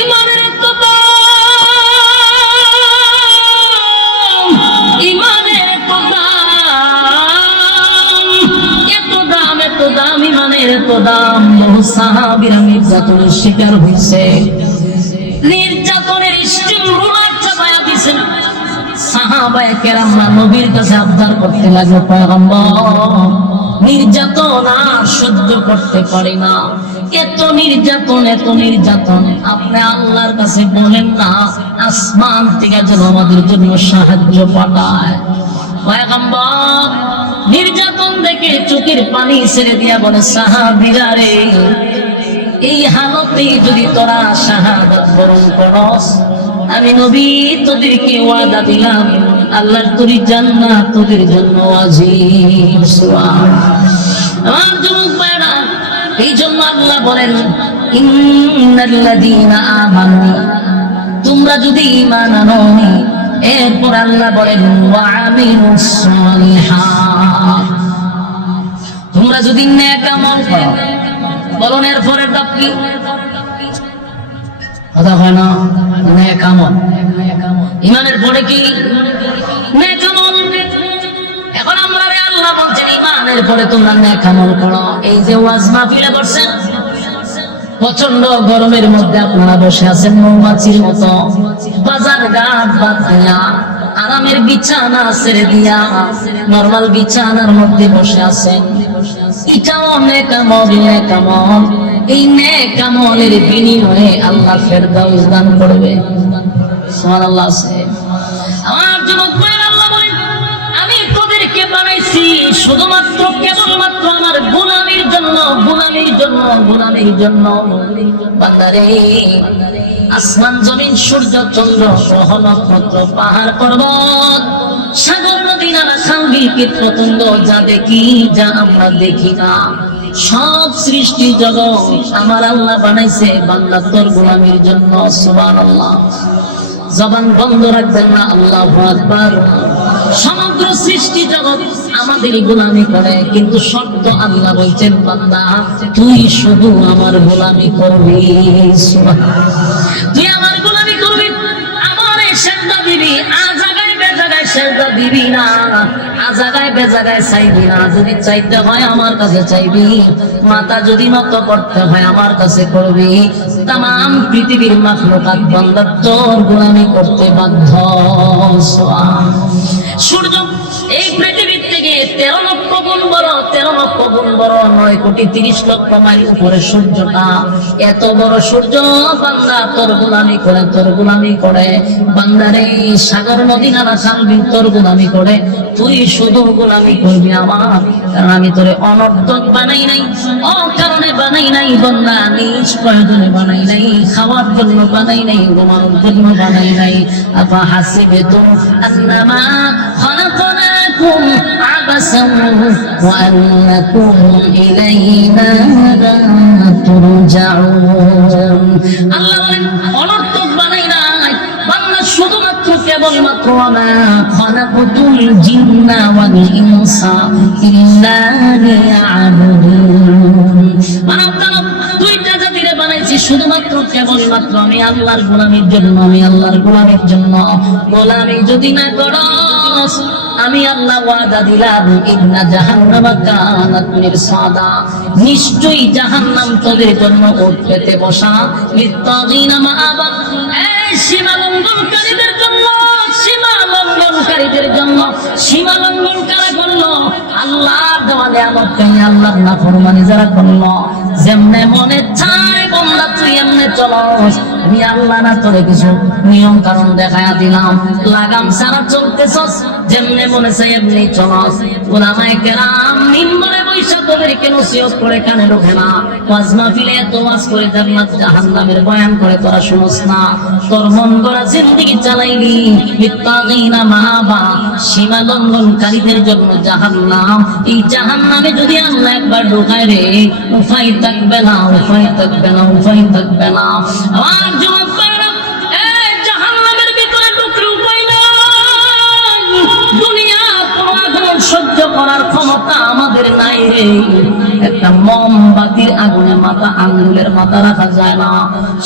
ঈমানের এত দাম, ঈমানের এত দাম, এত দাম, এত দাম, ঈমানের এত দাম। বহু সাহাবীরা নির্যাতনের শিকার হয়েছে, নির্যাতনের স্টিম রুলার চাপায়া দিয়েছেন। সাহাবায়ে কেরামরা নবীর কাছে আবদার করতে লাগলো, পয়গম্বর, নির্যাতন আর সহ্য করতে পারি না, এত নির্যাতন, এত নির্যাতন, আপনি আল্লাহর কাছে বলেন না আসমান থেকে যেন আমাদের জন্য সাহায্য পাঠায়। পয়গম্বর নির্যাতন দেখে চোখের পানি ছেড়ে দিয়া বলে, সাহাবীরা রে, এই হালতে যদি তোরা শাহাদাত বরণ করস, আমি নবী তোদেরকে ওয়াদা দিলাম আল্লাহর তোর জান্নাত তোদের জন্য ওয়াজিব। সুবহানাল্লাহ। আমার যুবক ভাইরা, এই জন্য আল্লাহ বলেন, ইন্নাল্লাযীনা আমানু, তোমরা যদি ঈমান আনো, এরপর আল্লাহ বলেন ওয়া আমিলুস সালিহাত, তোমরা যদি নেক আমল করো। বলুন এরপরে ধাপ কি? কথা হয় না, নেক আমল। ঈমানের পরে কি? নেক আমল। এখন আমরা আল্লাহ বলছেন ঈমানের পরে তোমরা নেক আমল করো। এই যে ওয়াজ মাহফিলে বসছেন, প্রচন্ড গরমের মধ্যে আপনারা বসে আছেন মৌমাছির মতো, বাজার ঘাট বাদ দিয়া, আরামের বিছানা ছেড়ে দিয়া নরমাল বিছানার মধ্যে বসে আছেন। এটাও নেক আমল, নেক আমল। এই নেক আমলের বিনিময়ে আল্লাহ ফেরদাউস দান করবে। সুবহানাল্লাহ। আমার যুবক ভাইরা, আল্লাহ বলেন, আমি তোদেরকে বানাইছি শুধুমাত্র কেবলমাত্র আমার গোলামীর জন্য, গোলামীর জন্য, গোলামীর জন্য। বান্দারে, আসমান জমিন সূর্য চন্দ্র গ্রহ নক্ষত্র পাহাড় পর্বত সাগর নদী নালা খাল কীট পতঙ্গ, যা দেখি যা আমরা দেখি না, সব সৃষ্টি জগৎ আমার আল্লাহ বানাইছে বান্দা তোর গোলামীর জন্য। সুবহানাল্লাহ। জবান বন্ধ রাখবেন না, আল্লাহু আকবার। সমগ্র সৃষ্টি জগৎ আমাদের গোলামি করে, কিন্তু শর্ত আল্লাহ বলছেন, বান্দা তুই শুধু আমার গোলামি করবি। তুই আমার গোলামি করবি, আমার সেজদা দিবি, আজাগায় বেজাগায় সেজদা দিবি না, আজাগায় জায়গায় চাইবি না, যদি চাইতে হয় আমার কাছে চাইবি, মাথা যদি নত করতে হয় আমার কাছে করবি। তামাম পৃথিবীর মাখলুকাত বান্দা তোর গোলামি করতে বাধ্য। সূর্য এই পৃথিবীর থেকে 13 লক্ষ গুণ বড়, 13 লক্ষ গুণ বড়, 9 কোটি 30 লক্ষ মাইল উপরে সূর্যটা। এত বড় সূর্য বান্দা তোর গোলামি করে, তোর গোলামি করে। বান্দারে সাগর নদী নালা খালবিল তোর গোলামি করে, তুই শুধু গোলামি করবি আমার। কারণ আমি তোরে অনর্থক বানাই নাই, অকারণে বানাই নাই বান্দা, নিজ প্রয়োজনে বানাই নাই, খাওয়ার জন্য বানাই নাই, ঘুমানোর জন্য বানাই নাই। আফা হাসিবতুম আন্নামা খালাকনাকুম আবাসান ওয়া আন্নাকুম ইলাইনা লা তুরজাউন। আল্লাহ বলেন অনর্থক বানাই নাই বান্দা, শুধুমাত্র কেবলমাত্র ওয়া খালাকুতুল জিন্না ওয়াল ইনসা ইল্লা লিয়াবুদুন। মানব দানব দুইটা জাতিরে বানাইছি শুধুমাত্র কেবলমাত্র আমি আল্লাহর গোলামির জন্য, আমি আল্লাহর গোলামির জন্য। গোলামি যদি না করস আমি আল্লাহ ওয়াদা দিলাম, ইন্না জাহান্নামা কানাত মিরসাদা, নিশ্চয়ই জাহান্নাম তোদের জন্য ওঠ পেতে বসা। লিত্তাগিনা মাআবা, এই সীমা লঙ্ঘনকারীদের জন্য, সীমা লঙ্ঘনকারীদের জন্য। সীমা লঙ্ঘন কারা করলো? আল্লাহর দেওয়া নিয়ামত পেয়ে আল্লাহর নাফরমানি যারা করলো। যেমনে মনে চায় বান্দা তুই এমনে চলস, আমি আল্লাহ না তোরে কিছু নিয়ম কারণ দেখায়া দিলাম, লাগাম ছাড়া চলতেছস, যেমনে মনে চাই এমনি চলস। উলামায়ে কেরাম মিম্বরে বৈশা তোদেরকে নসিহত করে কানে ঢোকে না, ওয়াজ মাহফিলে এত ওয়াজ করে জান্নাত জাহান্নামের বয়ান করে তোরা শুনস না। তোর মন গড়া জিন্দেগি চালাইলি লিত্তাগিনা মাআবা, সীমা লঙ্ঘনকারীদের জন্য জাহান্নাম। এই জাহান্নামে যদি আল্লাহ একবার ঢোকায় রে, উপায় থাকবে না, উপায় থাকবে না, উপায় থাকবে না। আমার যুবক ভাইরা, এই জাহান্নামের ভিতরে ঢুকলে উপায় নাই। দুনিয়া তোমার সহ্য করার ক্ষমতা আমাদের নাই রে। একটা মোমবাতির আগুনে মাথা, আঙ্গুলের মাথা রাখা যায় না।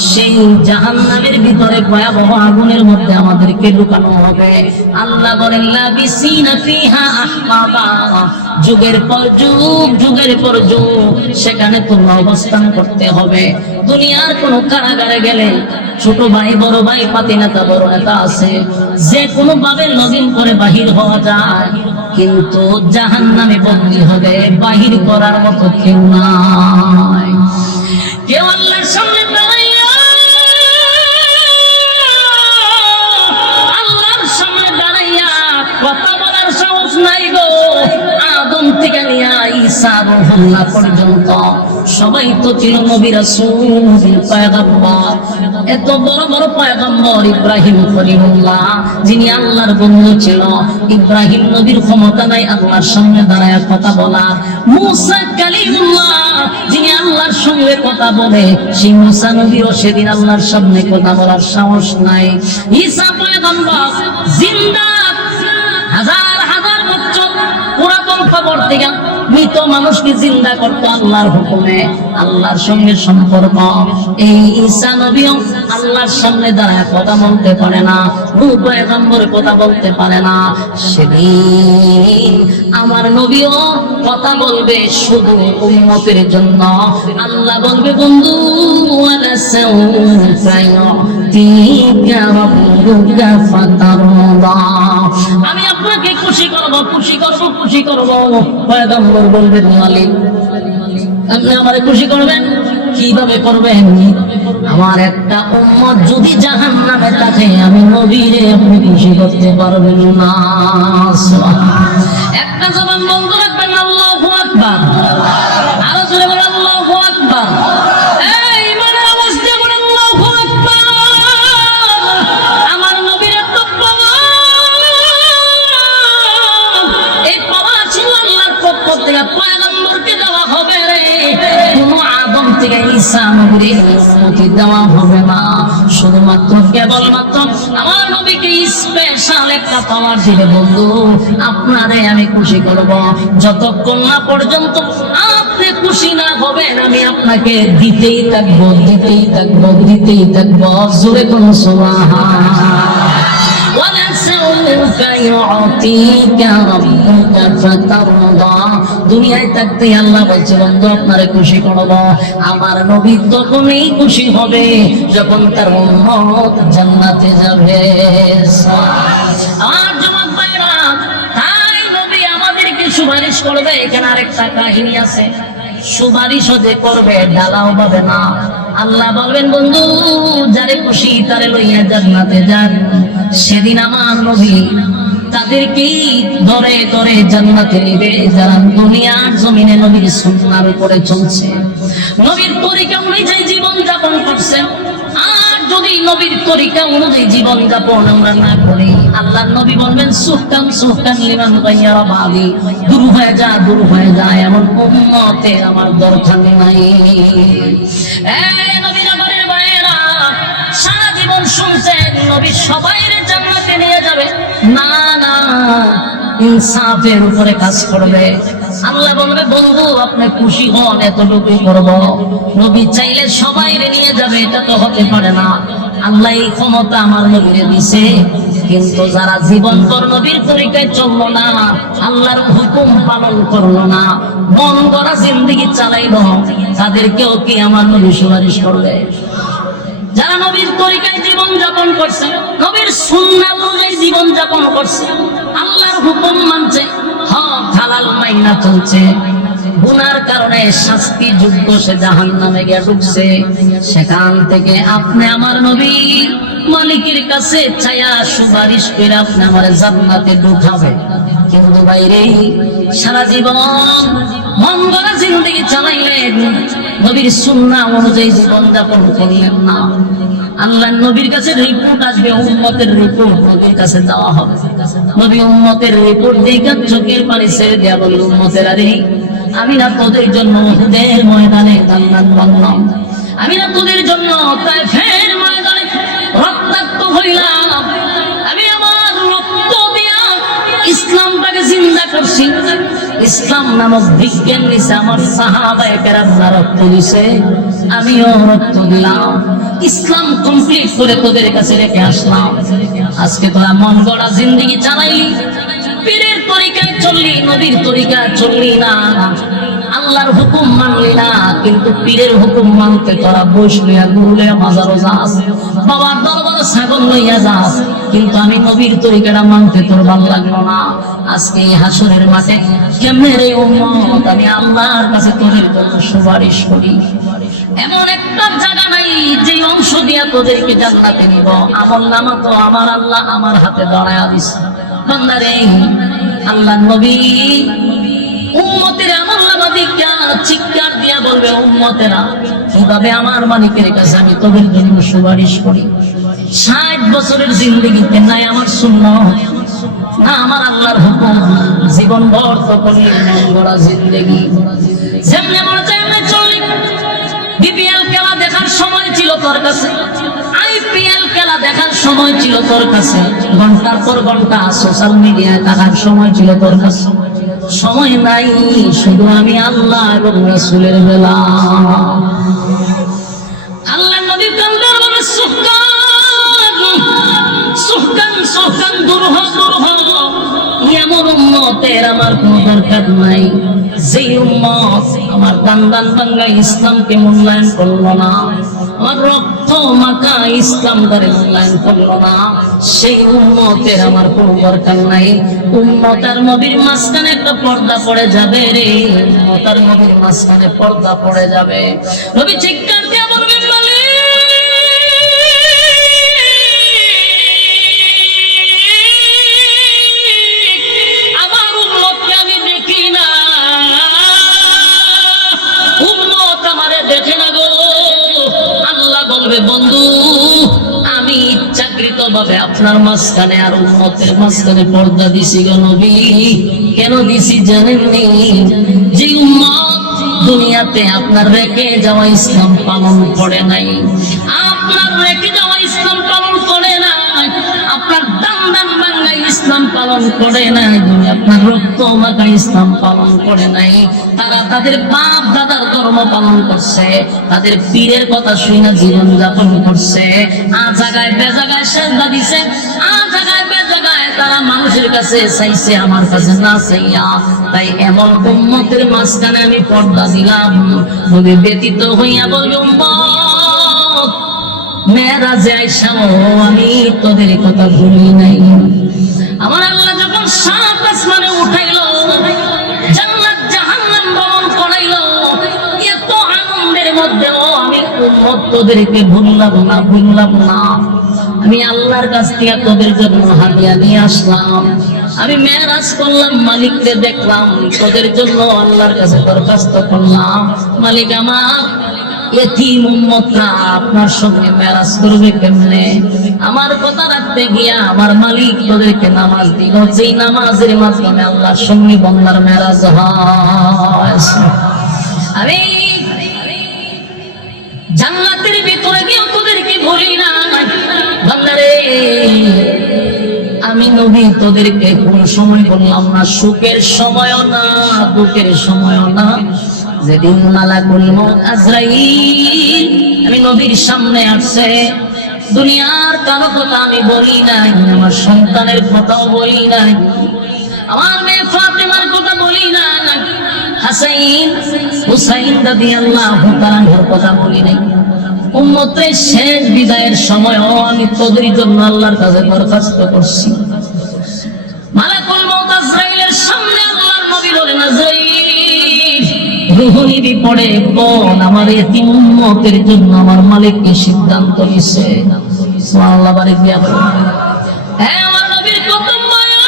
সেই জাহান্নামের ভিতরে ভয়াবহ আগুনের মধ্যে আমাদেরকে ঢুকানো হবে। আল্লাহ বলেন লাবিসিনা ফিহা আহকাবা, যুগের পর যুগ, যুগের পর যুগ সেখানে তোমরা অবস্থান করতে হবে। দুনিয়ার কোন কারাগারে গেলে ছোট ভাই বড় ভাই পাতি নেতা বড় নেতা আছে, যে কোনো ভাবে লগইন করে বাহির হওয়া যায়, কিন্তু জাহান্নামে বন্দী হবে, বাহির করার মতো কেউ নাই। কেউ আল্লাহর সামনে দাঁড়াইয়া, আল্লাহর সামনে দাঁড়াইয়া কথা বলার সাহস নাই গো। আদম থেকে নিয়া ঈসা রুহুল্লাহ পর্যন্ত সবাই তো ছিল নবী রাসূল পয়গম্বর। এত বড় বড় পয়গম্বর ইব্রাহিম খলিলুল্লাহ, যিনি আল্লাহর বন্ধু ছিল, ইব্রাহিম নবীর ক্ষমতা নাই আল্লাহর সামনে দাঁড়ায় কথা বলা। মুসা কালিমুল্লাহ, যিনি আল্লাহর সঙ্গে কথা বলে, সেই মুসা নবীও সেদিন আল্লাহর সামনে কথা বলার সাহস নাই। ঈসা পয়গম্বর জিন্দা, হাজার হাজার বছর পুরাতন খবর থেকে মৃত মানুষকে জিন্দা করতো আল্লাহর হুকুমে, আল্লাহর সঙ্গে সম্পর্ক। এই ঈসা নবীও আল্লাহর সামনে দাঁড়ায় কথা বলতে পারে না, পয়গম্বরের কথা বলতে পারে না। সেদিন আমার নবীও কথা বলবে শুধু উম্মতের জন্য। আল্লাহ বলবে বন্ধু ওয়ালা সাউফা ইউতিকা রাব্বুকা ফাতারদা, আমি আপনাকে খুশি করব, খুশি করব, খুশি করব। পয়গম্বর বলবেন মালিক আপনি আমারে খুশি করবেন, কিভাবে করবেন? আমার একটা উম্মত যদি জাহান্নামে থাকে, আমি নবীরে আপনি খুশি করতে পারবেন না। একটা জবান বন্ধ রাখবেন, আল্লাহু আকবার। আরো জোরে বলেন আল্লাহু আকবার। এই মানে আওয়াজ দিয়ে বলেন আল্লাহু আকবার। আমার নবীর এত পাওয়া, এই পাওয়া ছিল আল্লাহর পক্ষ থেকে পয়গম্বরকে দেওয়া হবে রে। কোনো আদম থেকে ঈসা নবীর অনুমতি দেওয়া হবে না, শুধুমাত্র কেবলমাত্র আমার নবীকে স্পেশাল একটা পাওয়ার দিলে বন্ধু আপনারে আমি খুশি করব। যতক্ষণ না পর্যন্ত আপনি খুশি না হবেন, আমি আপনাকে দিতেই থাকবো, দিতেই থাকবো, দিতেই থাকবো। জোরে কোন সুবহান। ওয়ালাসাউফা ইউতিকা রাব্বুকা ফাতারদা। দুনিয়ায় থাকতে আল্লাহ বলছে বন্ধু আপনারে খুশি করব। আমার নবী তখনই খুশি হবে যখন তার উম্মত জান্নাতে যাবে। আর জমাত ভাইরা, তাই নবী আমাদেরকে সুপারিশ করবে। এখানে আরেকটা কাহিনী আছে, সুপারিশ যে করবে ডালাও পাবে না। আল্লাহ বলবেন বন্ধু যারে খুশি তারে লইয়া জান্নাতে যান। সেদিন আমার নবী তাদেরকে ধরে ধরে জান্নাতে নিবে যারা দুনিয়ার জমিনে নবীর সুন্নাহর উপরে চলছে, নবীর তরিকা অনুযায়ী জীবন যাপন করছে। আর যদি নবীর তরিকা অনুযায়ী জীবন যাপন আমরা না করি, আল্লাহর নবী বলবেন সুহকান সুহকান লিমান গায়্যারা বাদি, দূর হয়ে যা দূর হয়ে যায় এমন উম্মতের আমার দরকার নাই। এই নবীর ঘরের বাইরা সারা জীবন শুনছেন নবী সবাইরে জান্নাতে নিয়ে যাবে, না না, ইনসাফের উপরে কাজ করবে। আল্লাহ বলবে বন্ধু আপনি খুশি হন এতটুকুই করব। নবী চাইলে সবাইরে নিয়ে যাবে এটা তো হতে পারে না। আল্লাহ এই ক্ষমতা আমার নবীরে দিছে, কিন্তু যারা জীবন ভর নবীর তরিকায় চললো না, আল্লাহর হুকুম পালন করলো না, মন গড়া জিন্দেগি চালাইলো, তাদেরকেও কি আমার নবী সুপারিশ করবে? যারা নবীর তরিকায় জীবন যাপন করছে, নবীর সুন্নাহ অনুযায়ী জীবন যাপন করছে, আল্লাহর হুকুম মানছে, হক হালাল মাইনা চলছে, গুনার কারণে শাস্তি যোগ্য সে জাহান্নামে গিয়ে ঢুকছে, সেখান থেকে আপনি আমার নবী মালিকের কাছে চায়া সুপারিশ করে আপনি আমার জান্নাতে ঢুকাবে। কিন্তু বাইরে সারা জীবন মন গড়া জিন্দেগি চালাইলেন, নবীর সুন্নাহ অনুযায়ী জীবন যাপন করলেন না। আল্লাহর নবীর কাছে রিপোর্ট আসবে, উম্মতের রিপোর্ট নবীর কাছে দেওয়া হবে। নবী উম্মতের রিপোর্ট দেখে চোখের পানি ছেড়ে দেয়া বলল, উম্মতের আরে আমি না তোদের জন্য উহুদের ময়দানে জান্নাত পাইলাম, আমি না তোদের জন্য তায়েফের ময়দানে রক্তাক্ত হইলাম, আমি আমার রক্ত দিয়া ইসলামটাকে জিন্দা করছি। ইসলাম নামক বিজ্ঞান নিছে আমার সাহাবায়ে কেরামরা রক্ত দিছে, আমিও রক্ত দিলাম, ইসলাম কমপ্লিট করে তোদের কাছে রেখে আসলাম। আজকে তোরা মন গড়া জিন্দেগি চালাইলি, পীরের তরিকায় চললি, নবীর তরিকায় চললি না, আল্লাহর হুকুম মানলি না, কিন্তু পীরের হুকুম মানতে তোরা বস লইয়া গুরু লইয়া মাজারও যাস, বাবার দরবার ছাগল লইয়া যাস, কিন্তু আমি নবীর তরিকাটা মানতে তোর ভালো লাগলো না। আজকে এই হাসরের মাঠে কেমনে রে উম্মত আমি আল্লাহর কাছে তোদের জন্য সুপারিশ করি? এমন একটা জায়গা নাই যে অংশ দিয়া তোদেরকে জান্নাতে নিব। আমল নামা তো আমার আল্লাহ আমার হাতে দাঁড়ায়া দিছে। বান্দারে আল্লাহর নবী উম্মতের আমল নামা দিকা চিৎকার দিয়া বলবে, উম্মতেরা কিভাবে আমার মালিকের কাছে আমি তোদের জন্য সুপারিশ করি? 60 বছরের জিন্দেগিতে নাই আমার সুন্নাহ, না আমার আল্লাহর হুকুম, জীবন ভর তো করি মন গড়া জিন্দেগি, যেমনে মন চায় এমনে চলি। বিপিএল খেলা দেখার সময় ছিল তোর কাছে, আইপিএল খেলা দেখার সময় ছিল তোর কাছে, ঘন্টার পর ঘন্টা সোশ্যাল মিডিয়ায় থাকার সময় ছিল তোর কাছে, সময় নাই শুধু আমি আল্লাহ এবং রাসূলের বেলা। আল্লাহ নবী কান্দার বলে সুহকান সুহকান দূর হ দূর হ, এমন উম্মতের আমার কোনো দরকার নাই যেই উম্মত আমার দান বাংলা ইসলামকে মূল্যায়ন করলো না, আমার রক্ত মাখা ইসলামটারে মূল্যায়ন করলো না, সেই উম্মতের আমার কোনো দরকার নাই। উম্মত আর নবীর মাঝখানে একটা পর্দা পড়ে যাবে রে, উম্মত আর নবীর মাঝখানে পর্দা পড়ে যাবে। নবী চিৎকার দিয়ে বলবেন, বন্ধু আমি ইচ্ছাকৃত ভাবে আপনার মাঝখানে আর উম্মতের মাঝখানে পর্দা দিছি গো নবী। কেন দিছি জানেননি? যে উম্মত দুনিয়াতে আপনার রেখে যাওয়া ইসলাম পালন করে নাই, আপনার রেখে যাওয়া ইসলাম পালন করে নাই, আপনার দান বাংলা ইসলাম পালন করে নাই, আপনার রক্ত মাখা ইসলাম পালন করে নাই, তারা তাদের বাপ দাদার ধর্ম পালন করছে, তাদের পীরের কথা শুনে জীবন যাপন করছে, আ জায়গায় বে জায়গায় সেজদা দিছে, আ জায়গায় মানুষের কাছে চাইছে, আমার কাছে না চাইয়া। তাই এমন উম্মতের মাঝখানে আমি পর্দা দিলাম। নবী ব্যতীত হইয়া বলবে, উম্মত মেরাজে আইসাও আমি তোদের কথা ভুলি নাই। আমার আল্লাহ যখন সাত আসমানে উঠাইলো, জান্নাত জাহান্নাম বরণ করাইলো, এত আনন্দের মধ্যেও আমি উম্মত তোদেরকে ভুললাম না। আমি আল্লাহর কাছ থেকে তোদের জন্য হাদিয়া নিয়ে আসলাম। আমি মেরাজ করলাম, মালিককে দেখলাম, তোদের জন্য আল্লাহর কাছে দরখাস্ত করলাম, মালিক আমার এতিম উম্মতরা আপনার সঙ্গে মেরাজ করবে কেমনে? আমার কথা রাখতে গিয়া আমার মালিক তোদেরকে নামাজ দিল, যেই নামাজের মাধ্যমে আল্লাহর সঙ্গে বান্দার মেরাজ হয়। আমি জান্নাতের ভিতরে গিয়ে তোদেরকে বলি না বান্দারে, আমি নবী তোদেরকে কোন সময় বললাম না, সুখের সময়ও না দুঃখের সময়ও না। যেদিন মালাকুল মউত আজরাইল আমি নবীর সামনে আসছে, দুনিয়ার কারো কথা আমি বলি নাই, আমার সন্তানের কথাও বলি নাই, আমার মেয়ে ফাতেমার কথা বলি নাই, হাসাইন হুসাইন রাদিয়াল্লাহু তাআলার কথা বলি নাই। উম্মতের শেষ বিদায়ের সময়ও আমি তোদের জন্য আল্লাহর কাছে দরখাস্ত করছি। মালাকুল মউত আজরাইলের সামনে আল্লাহর নবী বলেন, আজরাইল রূহ নিবি পড়ে কোন আমার এতিম উম্মতের জন্য আমার মালিক কি সিদ্ধান্ত নিছে? সুবহানাল্লাহ, বারিক দিয়া বলেন, হ্যাঁ আমার নবীর কত মায়া।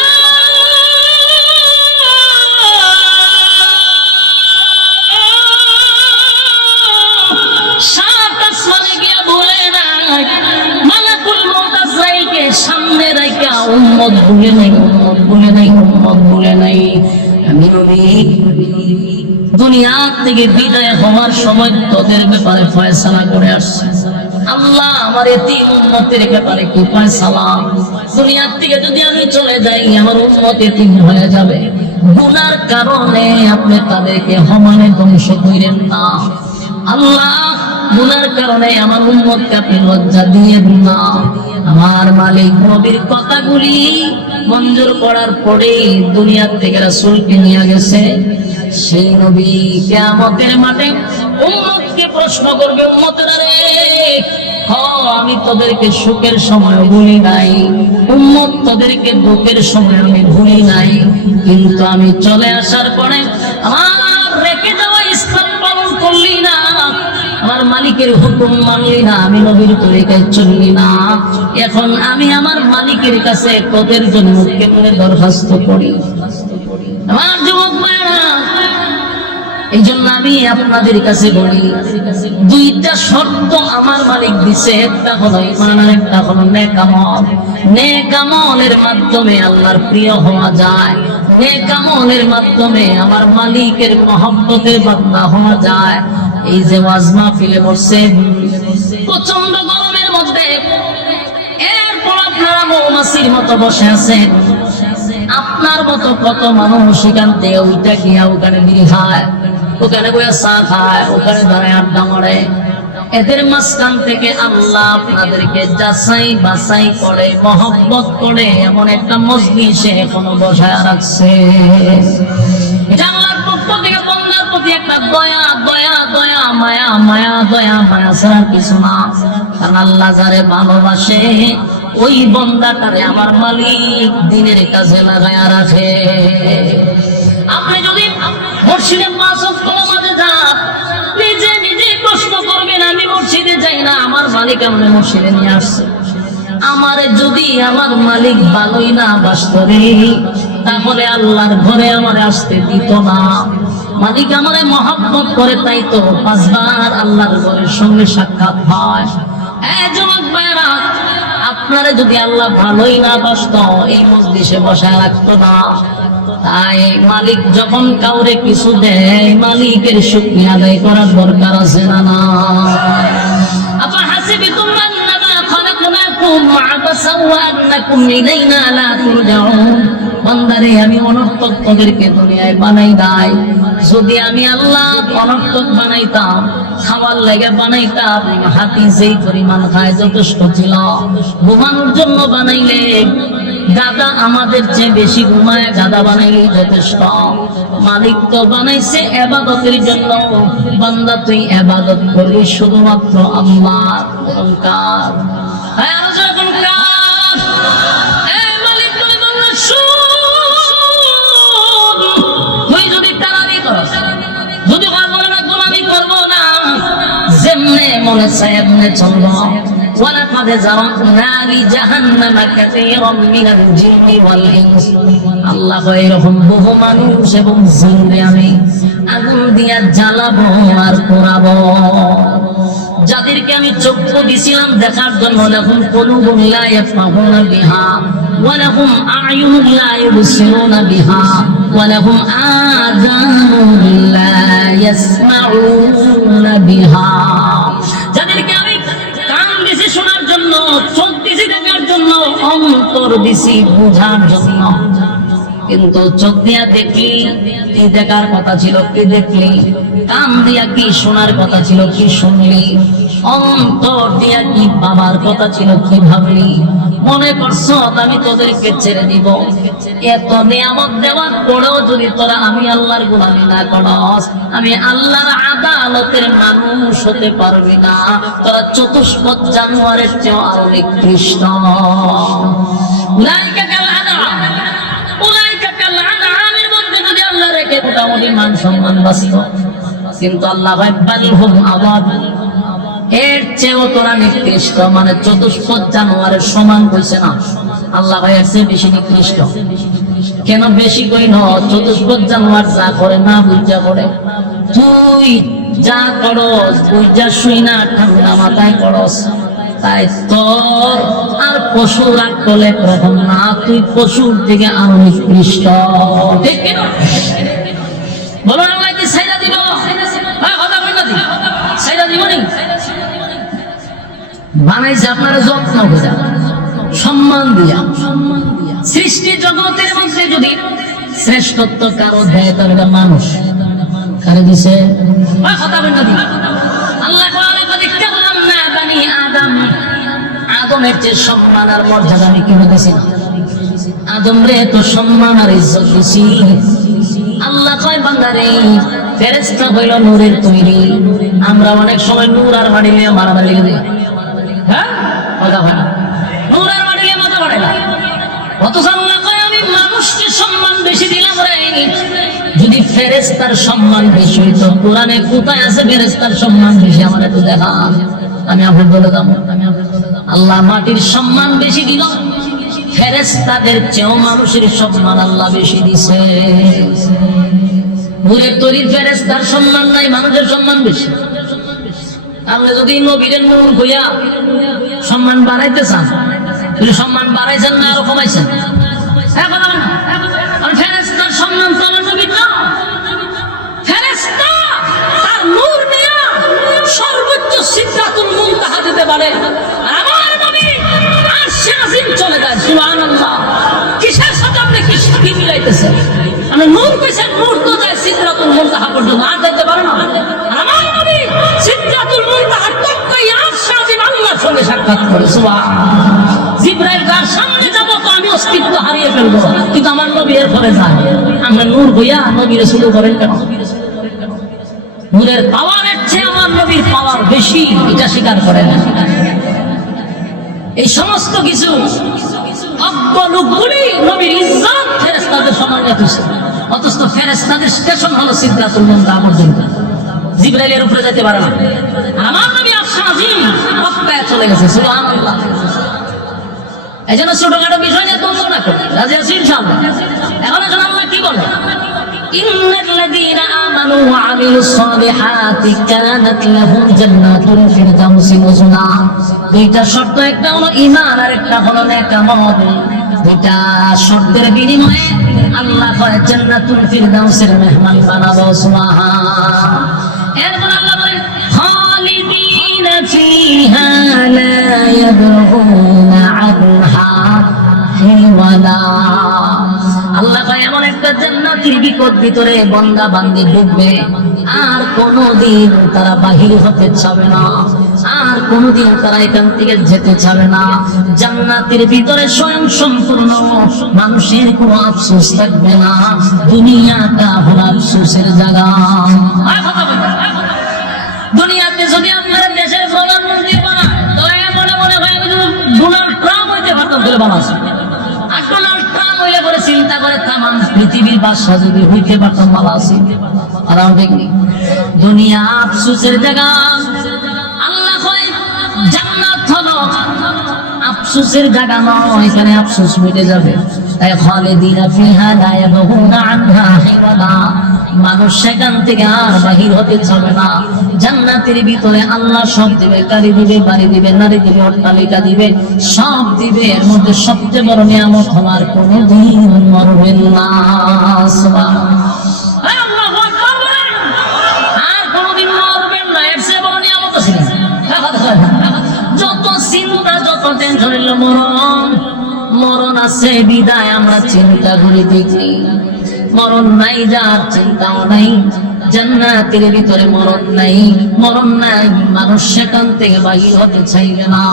সাত আসমানে গিয়া বলে না, মালাকুল মউত আজরাইলকে সামনে রাখা উম্মত ভুলে নাই, উম্মত ভুলে নাই, উম্মত ভুলে নাই। আমি নবী দুনিয়া থেকে বিদায় হওয়ার সময় তোদের ব্যাপারে ফয়সালা করে আসছে। আল্লাহ আমার এতিম উম্মতের ব্যাপারে কি ফয়সালা? দুনিয়া থেকে যদি আমি চলে যাই আমার উম্মত এতিম হয়ে যাবে, গুনার কারণে আপনি তাদেরকে সমানে ধ্বংস করেন না। আল্লাহ গুনার কারণে আমার উম্মতকে আপনি লজ্জা দিয়ে দিন না। আমার মালিক নবীর কথাগুলি মঞ্জুর করার পরে দুনিয়া থেকে রাসূলকে নিয়ে গেছে। সেই নবী কিয়ামতের মাঠে উম্মতকে প্রশ্ন করবে, উম্মতেরা রে, আমি তোদেরকে সুখের সময় ভুলি নাই, উম্মত তোদেরকে দুঃখের সময় আমি ভুলি নাই, কিন্তু আমি চলে আসার পরে আমার রেখে যাওয়া ইসলাম পালন করলি না, আমার মালিকের হুকুম মানলি না, আমি নবীর তরিকায় চললি না। এখন আমি আমার মালিকের কাছে তোদের জন্য কেমনে দরখাস্ত করি? আমার যুবক ভাইরা, এই জন্য আমি আপনাদের কাছে বলি, দুইটা শর্ত আমার মালিক দিছে, একটা হলো ঈমান আর একটা হলো নেক আমল। নেক আমলের মাধ্যমে আল্লাহর প্রিয় হওয়া যায়, নেক আমলের মাধ্যমে আমার মালিকের মহব্বতের বান্দা হওয়া যায়। এই যে ওয়াজ মাহফিলে বসছেন প্রচন্ড গরমের মধ্যে, এরপর আপনারা মৌমাছির মতো বসে আছেন, আপনার মতো কত মানুষ এখান থেকে ওইটা গিয়া ওখানে বিড়ি খায়, ওখানে বইয়া চা খায়, ওখানে দাঁড়ায় আড্ডা মারে। এদের মাঝখান থেকে আল্লাহ আপনাদেরকে যাচাই বাছাই করে, মহব্বত করে এমন একটা মজলিসে এখনো বসায় রাখছে। এটা আল্লাহর পক্ষ থেকে বান্দার প্রতি একটা দয়া দয়া দয়া, মায়া মায়া, দয়া মায়া ছাড়া কিছু না। কারণ আল্লাহ যারে ভালোবাসে ওই বান্দাটারে আমার মালিক দিনের কাজে লাগায়া রাখে। আপনি যদি মসজিদে 5 ওয়াক্ত নামাজে যান, নিজে নিজে প্রশ্ন করবেন, আমি মসজিদে যাই না, আমার মালিক আমাকে মসজিদে নিয়ে আসছে। আমারে যদি আমার মালিক ভালোই না বাসতো রে, তাহলে আল্লাহর ঘরে আমারে আসতে দিত না। মালিক আমারে মহব্বত করে, তাই তো 5 বার আল্লাহর ঘরের সঙ্গে সাক্ষাৎ হয়। যুবক ভাইরা, আপনারা যদি আল্লাহ ভালোই না বাসতো এই মজলিসে বসায় রাখতো না। তাই মালিক যখন কাউরে কিছু দেয়, মালিকের শুকরিয়া আদায় করার দরকার আছে না? না। আপা হাসিবিতুম আন্নামা খালাকনাকুম আবাসাও ওয়া আন্নাকুম ইলাইনা লা তুরজাউন। বান্দারে, আমি অনর্থক তোদেরকে দুনিয়ায় বানাই নাই। যদি আমি আল্লাহ অনর্থক বানাইতাম, খাবার লেগে বানাইতাম, হাতি যেই পরিমাণ খায় যথেষ্ট ছিল। ঘুমানোর জন্য বানাইলে গাদা আমাদের চেয়ে বেশি ঘুমায়, গাদা বানাইলেই যথেষ্ট। মালিক তো বানাইছে ইবাদতের জন্য। বান্দা তুই ইবাদত করবি শুধুমাত্র আল্লাহর। অহংকার মালিক বলে বান্দা তুই যদি তারাবি করস, যদি গোলামি করবো না, যেমনে মনে চায় এমনে চলবো। ولقد ذرأنا لجهنم كثيرا من الجن والإنس আল্লাহ এরকম বহু মানুষ এবং জিনকে আমি আগুন দিয়া জ্বালাবো আর পোড়াবো, যাদেরকে আমি চক্ষু দিছিলাম দেখার জন্য। লাহুম কুলুবুন লা ইয়াফকাহুনা বিহা ওয়া লাহুম আ'য়ুনুন লা ইউবসিরুনা বিহা ওয়া লাহুম আযানুন লা ইয়াসমাউনা বিহা। যাদেরকে আমি কান দিছি শোনার জন্য, চোখ দিছি দেখার জন্য, অন্তর দিছি বোঝার জন্য। কিন্তু চোখ দিয়া দেখলি কি দেখার কথা ছিল, কি দেখলি? কান দিয়া কি শোনার কথা ছিল, কি শুনলি? অন্তর দিয়া কি ভাবার কথা ছিল, কি ভাবলি? মনে করছ আমি তোদেরকে ছেড়ে দিব? এত নিয়ামত দেওয়ার পরেও যদি তোরা আমি আল্লাহর গোলামি না করস, আমি আল্লাহর আদালতের মানুষ হতে পারবি না। তোরা চতুষ্পদ জানোয়ারের চেয়েও আরো নিকৃষ্ট। মোটামুটি মান সম্মান বাঁচত, কিন্তু আল্লাহ এর চেয়েও তোরা নিকৃষ্ট। মানে চতুষ্পদ জানোয়ারের সমান কইছে না, আল্লাহ ভাই এর চেয়ে বেশি নিকৃষ্ট। কেন বেশি কই ন? চতুষ্পদ জানোয়ার যা করে না বুঝা করে, তুই যা করস বুঝা শুই না ঠান্ডা মাথায় করস, তাই তোর আর পশু রাগ করলে প্রথম না, তুই পশুর থেকে আরো নিকৃষ্ট। ঠিক কিনা বলো? আল্লাহ কি ছাইরা দিব? কথা বল না, ছাইরা দিব নি? বানাইছে আপনারা যত্ন করে, সম্মান দিয়া। সৃষ্টি জগতের মধ্যে যদি শ্রেষ্ঠত্ব কারো দেয় তাহলে মানুষ কারে দিছে? কথা বল না। আল্লাহ বানি আদম, আদমের যে সম্মান আর মর্যাদা আমি কেন দিছি না? আদম রে তো সম্মান আর ইজ্জত দিছি। আল্লাহ কয় বান্দারে ফেরেশতা হইল নূরের তৈরি। আমরা অনেক সময় নূর আর মাটি নিয়ে মারামারি লেগে দিই। হ্যাঁ কথা হয় না, নূর আর মাটি নিয়ে মাথা বাড়ে না। অথচ আল্লাহ কয় আমি মানুষকে সম্মান বেশি দিলাম রে। যদি ফেরেশতার সম্মান বেশি হইতো, কোরআনে কোথায় আছে ফেরেশতার সম্মান বেশি? আমার একটু দেখা, আমি আপনার বলে দাম। আল্লাহ মাটির সম্মান বেশি দিল, ফেরেশতাদের চেয়েও মানুষের সম্মান আল্লাহ বেশি দিছে। নূরের তৈরির ফেরেশতার সম্মান নাই, মানুষের সম্মান বেশি। আপনি যদি নবীর নূর হইয়া সম্মান বাড়াইতে চান, সম্মান বাড়াইছেন না আরো কমাইছেন? ফেরেশতার সম্মান তো নবীর না। ফেরেশতা তার নূর নিয়ে সর্বোচ্চ সিদরাতুল মুনতাহা যেতে পারে, আমার নবী আরশে আজিম চলে যায়। সুবহানাল্লাহ! কিসের সাথে আপনি কি মিলাইতেছেন? আপনি নূর কইছেন, নূর তো যায় সিদরাতুল মুনতাহা পর্যন্ত, আর যেতে পারে না। আমার নবী সিদরাতুল মুনতাহার তক্কায় আরশে আজিম আল্লাহর সঙ্গে সাক্ষাৎ করে। সুবহানাল্লাহ! জিবরাইল কার সামনে যাব তো আমি অস্তিত্ব হারিয়ে ফেলবো, কিন্তু আমার নবী এর পরে যায়। আমরা নূর হইয়া নবীর শুরু করেন কেন? নূরের পাওয়ারের চেয়ে আমার নবীর পাওয়ার বেশি, এটা স্বীকার করেন। এই সমস্ত কিছু অজ্ঞলোকগুলি নবীর ইজ্জত ফেরেশতাদের সমান রাখছে। অথচ ফেরেশতাদের স্টেশন হলো সিদরাতুল মুনতাহা পর্যন্ত, জিবরাইলের উপরে যেতে পারে না। আমার নবী আরশে আজিম মক্কায় চলে গেছে। সুবহানাল্লাহ! এই জন্য ছোটখাটো বিষয় নিয়ে দ্বন্দ্ব না করে, রাজি আছি ইনশাআল্লাহ। এখন আল্লাহ কি বলে? ইন্নাল্লাযীনা আমানু ওয়া আমিলুস সালিহাতি কানাত লাহুম জান্নাতুল ফিরদাউসি নুজুলা। দুইটা শর্ত, একটা হলো ঈমান আর একটা হলো নেকামত। দুইটা শর্তের বিনিময়ে আল্লাহ কয় জান্নাতুল ফিরদাউসের মেহমান বানাবো। সুবহান! এরপর আল্লাহ বলে খালিদিনা ফিহা লা ইয়াবগুনা আনহা হিওয়ালা। আল্লাহ কয় এমন একটা জান্নাতের ভিতরে বান্দা বান্দি ঢুকবে, আর কোনদিন তারা বাহির হতে চাবে না। আর কোনদিন তারা এখান থেকে যেতে চাবে না। জান্নাতের ভিতরে স্বয়ং সম্পূর্ণ মানুষের কোনো আফসোস থাকবে না। দুনিয়াটা হলো আফসোসের জায়গা। দুনিয়াতে যদি আপনারা দেশের প্রধানমন্ত্রী বানায় তাহলে মনে মনে হয় আমি ডোনাল্ড ট্রাম্প হইতে পারতাম বলে বানাচ্ছি। আর ডোনাল্ড ট্রাম্প হইলে পরে চিন্তা করে তামাম পৃথিবীর বাদশা যদি হইতে পারতাম ভালো আছি। আর দেখনি দুনিয়া আফসোসের জায়গা। আল্লাহ হয় জান্নাত হলো আফসোসের জায়গা নয়, এখানে আফসোস মিটে যাবে। তাই খালিদিনা ফিহা লা ইয়াবগুনা আনহা হিওয়ালা, মানুষ সেখান থেকে আর বাহির হতে চাবে না। জান্নাতের ভিতরে আল্লাহ সব দিবে, গাড়ি দিবে, বাড়ি দিবে, নারী দিবে, অট্টালিকা দিবে, সব দিবে। এর মধ্যে সবচেয়ে বড় নিয়ামত হওয়ার কোনদিন মরবেন না। আর কোনদিন মরবেন না, এর চেয়ে বড় নিয়ামত আছে? যত চিন্তা, যত টেনশন, মরণ মরণ আছে বিদায় আমরা চিন্তা করি দেখি। মরণ নাই, যার চিন্তাও নাই। জান্নাতের ভিতরে মরণ নাই, মরণ নাই, মানুষ সেখান থেকে বাহির হতে চাইবে না।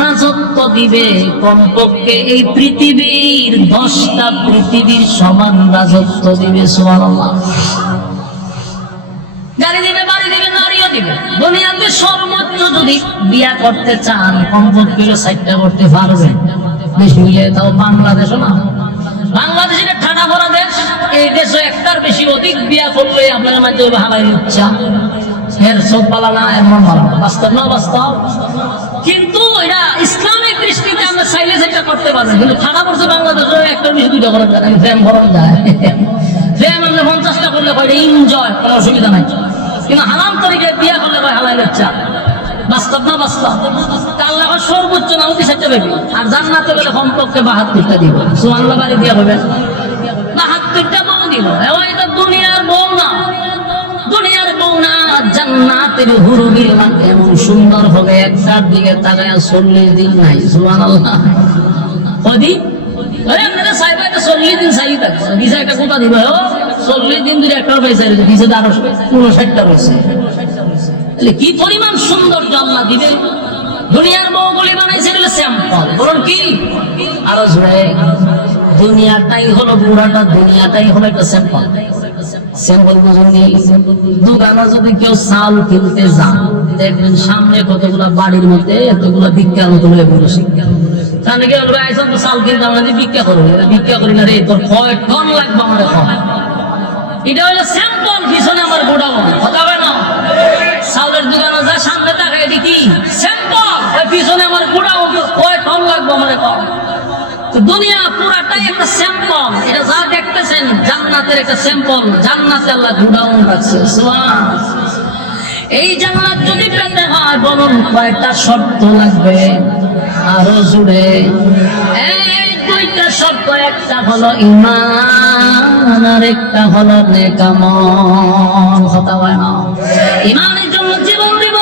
রাজত্ব দিবে কমপক্ষে এই পৃথিবীর 10টা পৃথিবীর সমান রাজত্ব দিবে। সুবহানাল্লাহ। গাড়ি দিবে, বাড়ি দিবে, নারীও দিবে। দুনিয়াতে সর্বোচ্চ যদি বিয়া করতে চান কমপক্ষে 4টা করতে পারবেন। বেশি হইলে তাও বাংলাদেশও না, বাংলাদেশ এটা ঠান্ডা ভরা দেশ। এই দেশে একটার বেশি অধিক বিয়া করলে আপনার মাধ্যমে হালাই ইচ্ছা এর সব পালা না, এমন বাস্তব না, বাস্তব। কিন্তু এটা ইসলামিক দৃষ্টিতে আমরা চাইলে যেটা করতে পারবেন। কিন্তু ঠান্ডা পড়ছে বাংলাদেশে একটার বেশি 2টা করা যায়, প্রেম ভরণ যায়। প্রেম আমরা 50টা করলে হয় এনজয়, কোনো অসুবিধা নাই। কিন্তু হারাম তরিকে বিয়া করলে হয় হালাই ইচ্ছা। বাস্তব না, বাস্তব। আল্লাহ সর্বোচ্চ না 4টা বেবি, আর জান্নাতে গেলে কমপক্ষে 72টা দিব। সুবহানাল্লাহ। বাড়ি দিয়া হবে 72টা বউ দিব। এটা দুনিয়ার বউ না, দুনিয়ার বউ না। জান্নাতের হুরুগির মানে এমন সুন্দর হবে, একটার দিকে তাকায় 40 দিন নাই। সুবহানাল্লাহ। কয়দিন? আপনারা চাইবে 40 দিন চাই থাকবে, দিশা একটা কোথা দিবে? 40 দিন ধরে একটার পয়সা দিছে, 60টা রয়েছে। কি পরিমাণ সৌন্দর্য আল্লাহ দিবে। দুনিয়ার বউগুলি বানাইছে স্যাম্পল। বলুন কি? আরো জোরে, দুনিয়াটাই হলো পুরাটা, দুনিয়াটাই হলো একটা স্যাম্পল। স্যাম্পল বুঝুনি? দোকানে যদি কেউ চাল কিনতে যান দেখবেন সামনে কতগুলা বাড়ির মধ্যে এতগুলা ভিক্ষার মতো হয়ে বসে। তাহলে কি বলবে আইসা তো চাল কিনতে আমরা ভিক্ষা করবো? ভিক্ষা করি না রে, তোর কয় টন লাগবে আমার এখন। এটা হলো স্যাম্পল। পিছনে আমার গোডাউন হবে না। চাউলের দোকানে যা সামনে দেখা, এটি কি স্যাম্পল। পিছনে আমার গোডাউন, কয় টন লাগবে আমার এখন। দুনিয়া পুরাটাই একটা স্যাম্পল। এটা যা দেখতেছেন জান্নাতের একটা স্যাম্পল। জান্নাতে আল্লাহ গোডাউন রাখছে। এই জান্নাত যদি পেতে হয় বলুন কয়টা শর্ত লাগবে? আরো জুড়ে এই 2টা শর্ত। একটা হলো ঈমান, আর একটা হলো নেক আমল। কথা হয় না? ঈমানের জন্য জীবন দিব,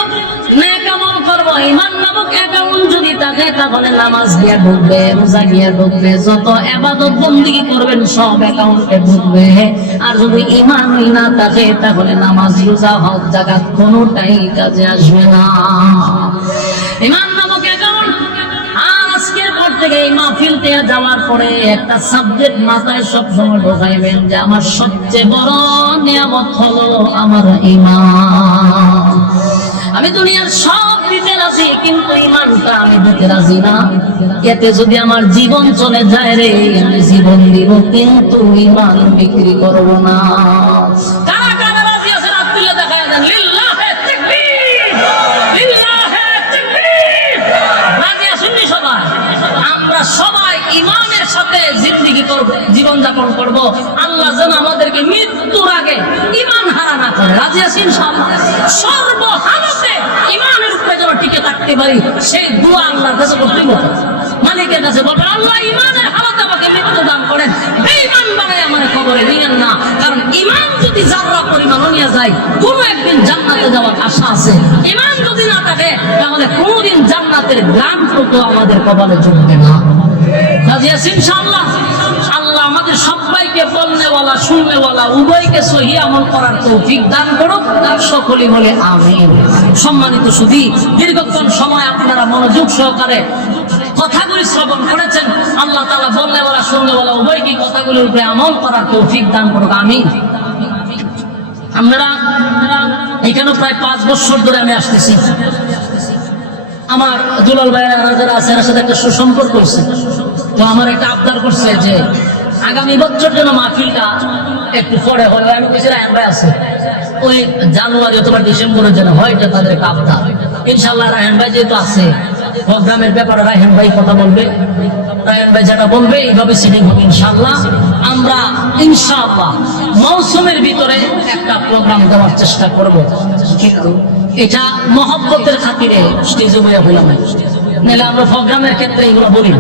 নেক আমল করব। ঈমান নামক অ্যাকাউন্ট যদি থাকে তাহলে নামাজ গিয়া ঢুকবে, রোজা গিয়া ঢুকবে, যত ইবাদত বندگی করবেন সব অ্যাকাউন্টে ঢুকবে। আর যদি ঈমানই না থাকে তাহলে নামাজ, রোজা, হজ, যাকাত কোনোটাই কাজে আসবে না। ঈমান নামক অ্যাকাউন্ট। আজকের পর থেকে এই মাহফিলতে যাওয়ার পরে একটা সাবজেক্ট মাথায় সব সময় ঢোকাইবেন যে আমার সবচেয়ে বড় নিয়ামত হলো আমার ঈমান। আমি দুনিয়ার সব দিতে রাজি, কিন্তু ঈমানটা আমি দিতে রাজি না। এতে যদি আমার জীবন চলে যায় রে, আমি জীবন দিব কিন্তু ঈমান বিক্রি করব না। কারা কারা রাজি আছেন হাত তুলে দেখায় দেন। লিল্লাহে তাকবীর, লিল্লাহে তাকবীর। রাজি আছেন নি সবাই? আমরা সবাই ঈমানের সাথে জিন্দেগি করব, জীবন যাপন করব। আল্লাহ যেন আমাদেরকে মৃত্যুর আগে ঈমান হারা না করে। রাজি আছেন ইনশাআল্লাহ? সর্বহালতে ঈমানের উপরে যেন টিকে থাকতে পারি, সেই দোয়া আল্লাহর কাছে করতে হবে। মালিকের কাছে বলবেন, আল্লাহ ঈমানের হালাতে আমাকে মৃত্যু দান করেন, বেঈমান বানায় আমার কবরে দিয়েন না। কারণ ঈমান যদি যারা পরিমাণ নিয়ে যায়, কোন একদিন জান্নাতে যাওয়ার আশা আছে। ঈমান যদি না থাকে তাহলে কোনদিন জান্নাতের গ্রামটুকু আমাদের কপালে জমবে না। রাজি আছেন ইনশাআল্লাহ? আল্লাহ আমাদের সবাই সবাইকে বলনেওয়ালা শুননেওয়ালা উভয়কে সহি আমল করার তৌফিক দান করুক, সকলে বলে আমিন। সম্মানিত সুধী, দীর্ঘক্ষণ সময় আপনারা মনোযোগ সহকারে কথাগুলি শ্রবণ করেছেন। আল্লাহ তাআলা বলনেওয়ালা শুননেওয়ালা উভয়কে কথাগুলির উপরে আমল করার তৌফিক দান করুক, আমিন। আমরা এখানে প্রায় 5 বছর ধরে আমি আসতেছি। আমার দুলাল ভাইয়েরা যারা আছে এর সাথে একটা সুসম্পর্ক হয়েছে। তো আমার একটা আবদার করছে যে আগামী বছর যেন মাহফিলটা একটু পরে হয়। আমি বলছি রায়হান ভাই আছে, ওই জানুয়ারি অথবা ডিসেম্বরে যেন হয়, এটা তাদের একটা আবদার। ইনশাআল্লাহ রায়হান ভাই যেহেতু আছে, প্রোগ্রামের ব্যাপারে রায়হান ভাই কথা বলবে, রায়হান ভাই যেটা বলবে এইভাবে সেটিং হবে ইনশাআল্লাহ। আমরা ইনশাআল্লাহ মৌসুমের ভিতরে একটা প্রোগ্রাম দেওয়ার চেষ্টা করব, কিন্তু এটা মহব্বতের খাতিরে স্টেজে বইয়া হইলাম, নাহলে আমরা প্রোগ্রামের ক্ষেত্রে এগুলো বলি।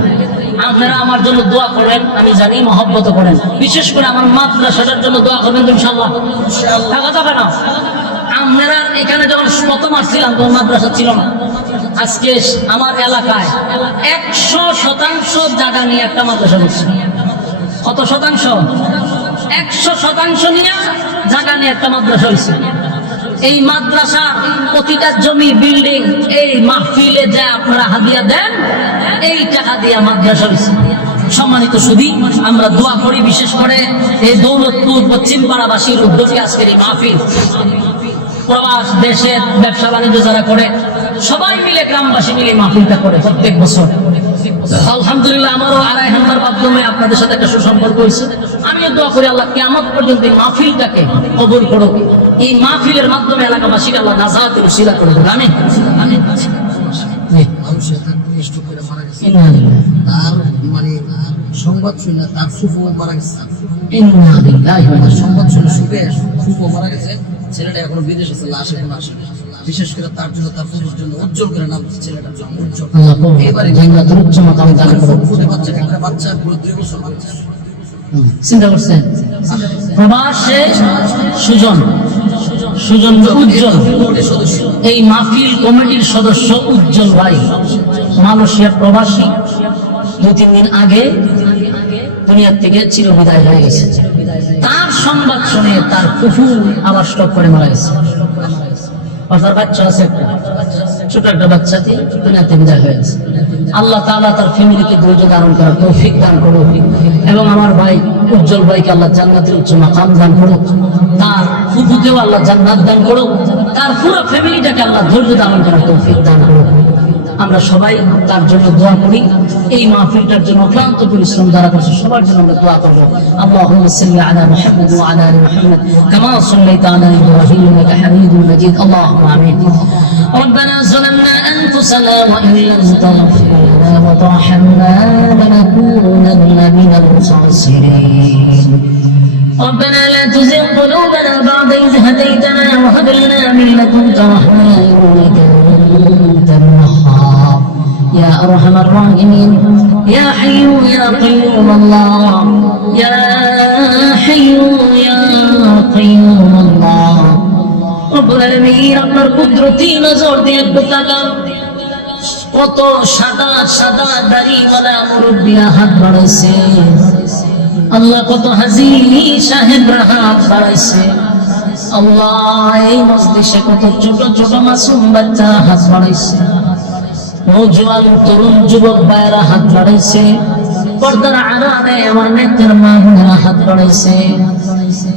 আপনারা আমার জন্য দোয়া করেন, আমি জানি মহব্বত করেন, বিশেষ করে আমার মাদ্রাসাটার জন্য দোয়া করবেন ইনশাআল্লাহ। থাকা যাবে না। আপনারা এখানে যখন প্রথম আসছিলাম তখন মাদ্রাসা ছিল না। আজকে আমার এলাকায় 100% জায়গা নিয়ে একটা মাদ্রাসা করছে। কত শতাংশ? 100% নিয়ে জায়গা নিয়ে একটা মাদ্রাসা হয়েছে। এই মাদ্রাসা প্রতিটা জমি বিল্ডিং এই মাহফিলে যা আপনারা হাদিয়া দেন, এই টাকা দিয়ে মাদ্রাসা হয়েছে। সম্মানিত সুধী, আমরা দোয়া করি বিশেষ করে এই দৌলতপুর পশ্চিম পাড়াবাসীর উদ্যোগে আজকের এই মাহফিল। প্রবাস দেশের ব্যবসা বাণিজ্য যারা করে সবাই মিলে, গ্রামবাসী মিলে মাহফিলটা করে প্রত্যেক বছর। আলহামদুলিল্লাহ, আমারও রায়হানের মাধ্যমে আপনাদের সাথে একটা সুসম্পর্ক হয়েছে। আমিও দোয়া করি আল্লাহ কিয়ামত পর্যন্ত এই মাহফিলটাকে কবুল করুক। এই মাহফিলের মাধ্যমে এলাকাবাসীকে আল্লাহ নাজাতের উসিলা করে দেন, আমিন। তার মানে সংবাদ শুনে তার ফুফু মারা গেছে। সংবাদ শুনে ফুফু মারা গেছে। ছেলেটা এখনো বিদেশ আছে, লাশ এখন আসে। বিশেষ করে তার জন্য, তার ফুফুর জন্য উজ্জ্বল করে নাম ছেলেটার জন্য উজ্জ্বল। এবারে বাচ্চা পুরো 2 বছর বাচ্চা। চিন্তা করছেন প্রবাসে সুজন উজ্জ্বল, এই মাহফিল কমিটির সদস্য উজ্জ্বল ভাই মালয়েশিয়া প্রবাসী 2-3 দিন আগে দুনিয়ার থেকে চিরবিদায় হয়ে গেছে। তার সংবাদ শুনে তার ফুফু আবার স্ট্রোক করে মারা গেছে। তার বাচ্চা আছে, ছোট একটা বাচ্চা দুনিয়া থেকে বিদায় হয়ে গেছে। আল্লাহ তাআলা তার ফ্যামিলিকে ধৈর্য ধারণ করার তৌফিক দান করুক, এবং আমার ভাই উজ্জ্বল ভাইকে আল্লাহ জান্নাতের উচ্চ মাকাম দান করুক, তার ফুফুকেও আল্লাহ জান্নাত দান করুক, তার পুরো ফ্যামিলিটাকে আল্লাহ ধৈর্য ধারণ করার তৌফিক দান করুক। আমরা সবাই তার জন্য দোয়া করি। এই মাহফিলটার জন্য ক্লান্ত পরিশ্রম যারা করছে সবার জন্য আমরা দোয়া করব। আল্লাহুম্মা সাল্লি আলা মুহাম্মাদ ওয়া আলা আলি মুহাম্মাদ কামা সাল্লাইতা আলা ইব্রাহিম ইন্নাকা হামিদুম মাজিদ। আল্লাহুম্মা আমিন। ربنا ظلمنا أنفسنا وإن لم تغفر لنا وترحمنا لنكونن من الخاسرين. ربنا لا تزغ قلوبنا بعد إذ هديتنا وهب لنا من لدنك رحمة إنك أنت الوهاب. يا أرحم الراحمين، يا حي يا قيوم الله، يا حي يا قيوم الله. رب العالمين আপনার কুদরতি নজর দিয়ে একটু তাকান। কত সাদা সাদা দাড়িওয়ালা মুরব্বিরা হাত বাড়াইছে। আল্লাহ কত হাজী সাহেবরা হাত বাড়াইছে। আল্লাহ এই মজলিসে কত ছোট ছোট মাসুম বাচ্চা হাত বাড়াইছে। নওজোয়ান তরুণ যুবক ভাইরা হাত বাড়াইছে। পর্দার আড়ালে আমার নেতার মা বোনেরা হাত বাড়াইছে।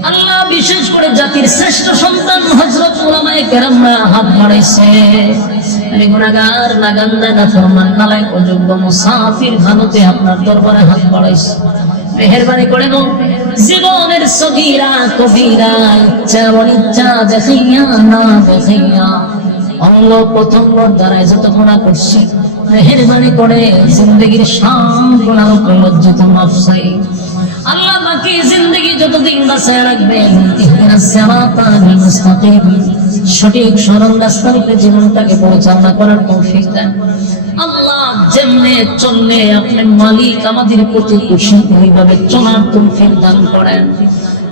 আল্লাহ বিশেষ করে জাতির শ্রেষ্ঠ সন্তান হযরত উলামায়ে কেরামরা হাত বাড়াইছে। আমি গুনাহগার নাগান্দা নাফরমান নালায়েক অযোগ্য মুসাফির ভারতে আপনার দরবারে হাত বাড়াইছে। মেহেরবানি করে জীবনের সগীরা কবিরা ইচ্ছা অনিচ্ছা দেখিয়া না দেখিয়া অঙ্গ প্রত্যঙ্গর দ্বারা যত গুনাহ করছি, মেহেরবানি করে জিন্দেগীর সব গুনাহ লজ্জিত মাফ চাই। আল্লাহ বাকি জিন্দেগি যতদিন বাঁচায় রাখবেন, ইহদিনাস সিরাতাল মুস্তাকিম, সঠিক সরল রাস্তার উপরে জীবনটাকে পরিচালনা করার তৌফিক দেন। আল্লাহ যেমনে চললে আপনি মালিক আমাদের প্রতি খুশি ওইভাবে চলার তৌফিক দান করেন।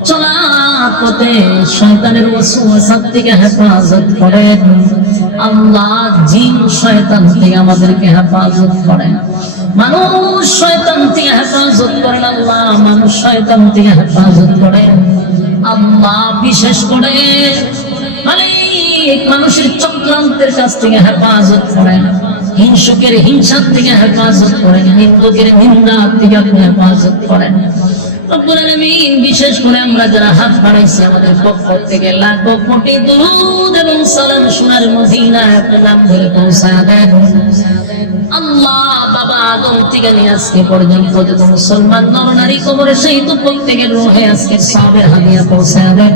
চলার পথে শয়তানের ওয়াসওয়াসা থেকে হেফাজত করেন। আল্লাহ জিন শয়তান থেকে আমাদেরকে হেফাজত করেন। মানুষ শয়তান থেকে হেফাজত করেন। করেন আল্লাহ মানুষ শয়তান থেকে হেফাজত করেন আল্লাহ, বিশেষ করে মানুষের চক্রান্তের কাছ থেকে হেফাজত করেন, হিংসুকের হিংসার থেকে হেফাজত করেন, নিন্দুকের নিন্দার থেকে আপনি হেফাজত করেন রব্বুল আলামিন। বিশেষ করে আমরা যারা হাত বাড়াইছি আমাদের পক্ষ থেকে লাখো কোটি দুরূদ এবং সালাম সোনার মদিনায় আপনার নাম ধরে পৌঁছায় দেন আল্লাহ। বাবা আদম থেকে নিয়ে আজকে পর্যন্ত যত মুসলমান নরনারী কবরে শহীদ প্রত্যেকের রূহে আজকে সওয়াবের হাদিয়া পৌঁছায় দেন।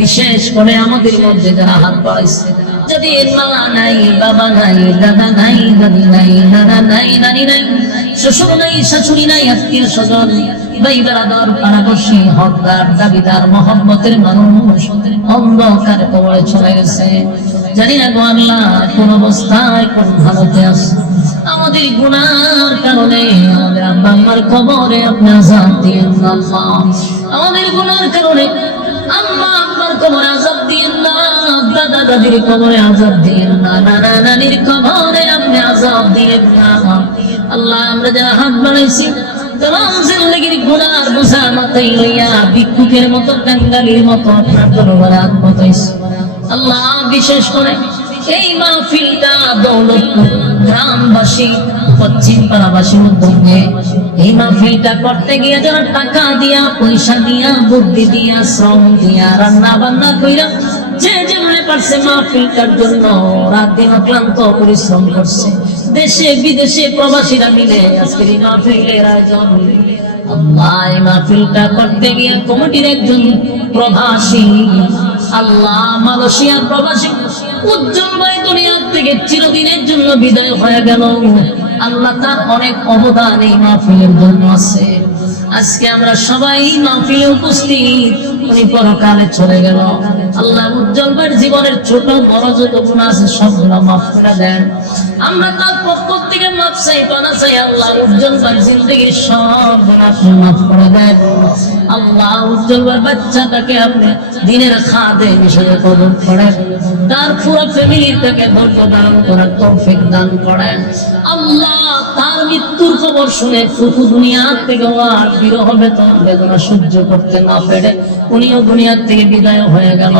বিশেষ করে আমাদের মধ্যে যারা হাত বাড়াইছে, যাদের মা নাই, বাবা নাই, দাদা নাই, দাদি নাই, নানা নাই, নানি নাই, শ্বশুর নাই, শাশুড়ি নাই, আত্মীয় স্বজন, ভাই বেরাদর, পাড়াপড়শি, হকদার, দাবিদার, মহব্বতের মানুষ অন্ধকারে কবরে চলে গেছে। জানি না গো আল্লাহ কোন অবস্থায় কোন হালতে আছে, আমাদের গুনার কারণে আমাদের আব্বা আম্মার কবরে আপনি আযাব দিয়েন না আল্লাহ। আমাদের গুনার কারণে আম্মা আব্বার কবরে আযাব দিয়েন না, দাদা দাদির কবরে আযাব দিয়েন না, নানা নানির কবরে আপনি আযাব দিয়েন না আল্লাহ। আমরা যারা হাত বাড়াইছি तमाम जिंदगीर गुनार बोझा माথায় লইয়া ভিক্ষুকের মতো কাঙ্গালির মতো আপনার দরবারে হাত পাতাইছি আল্লাহ। বিশেষ করে এই মাহফিলটা দৌলতপুর গ্রামবাসী, পশ্চিম পাড়াবাসীর উদ্যোগে এই মাহফিলটা করতে গিয়ে যারা টাকা দিয়া, পয়সা দিয়া, বুদ্ধি দিয়া, শ্রম দিয়া, রান্না বান্না কইরা যে যেভাবে পারছে মাহফিলটার জন্য রাত দিন অক্লান্ত পরিশ্রম করছে, দেশে বিদেশে প্রবাসীরা মিলে আজকের এই মাহফিলের আয়োজন। আল্লাহ এই মাহফিলটা করতে গিয়ে কমিটির একজন প্রবাসী আল্লাহ মালয়েশিয়ার প্রবাসী উজ্জ্বল ভাই দুনিয়া থেকে চিরদিনের জন্য বিদায় হয়ে গেল। আল্লাহ তার অনেক অবদান এই মাহফিলের জন্য আছে। আজকে আমরা সবাই মাহফিলে উপস্থিত, উনি পরকালে চলে গেল। আল্লাহ উজ্জ্বল ভাইয়ের জীবনের ছোট বড় যত গুনাহ আছে সবগুলো মাফ করে দেন। আমরা তার পক্ষ থেকে মাফ চাই, পানা চাই আল্লাহ। উজ্জ্বল ভাইয়ের জিন্দেগির সব গুনাহ আপনি মাফ করে দেন আল্লাহ। উজ্জ্বল ভাইয়ের বাচ্চাটাকে আপনি দিনের খাদেম হিসেবে কবুল করেন, তার পুরো ফ্যামিলিটাকে ধৈর্য দান করার তৌফিক দান করেন আল্লাহ। তার মৃত্যুর খবর শুনে ফুফু দুনিয়া থেকে আর বিরহ বেদনা সহ্য করতে না পেরে উনিও দুনিয়া থেকে বিদায় হয়ে গেল।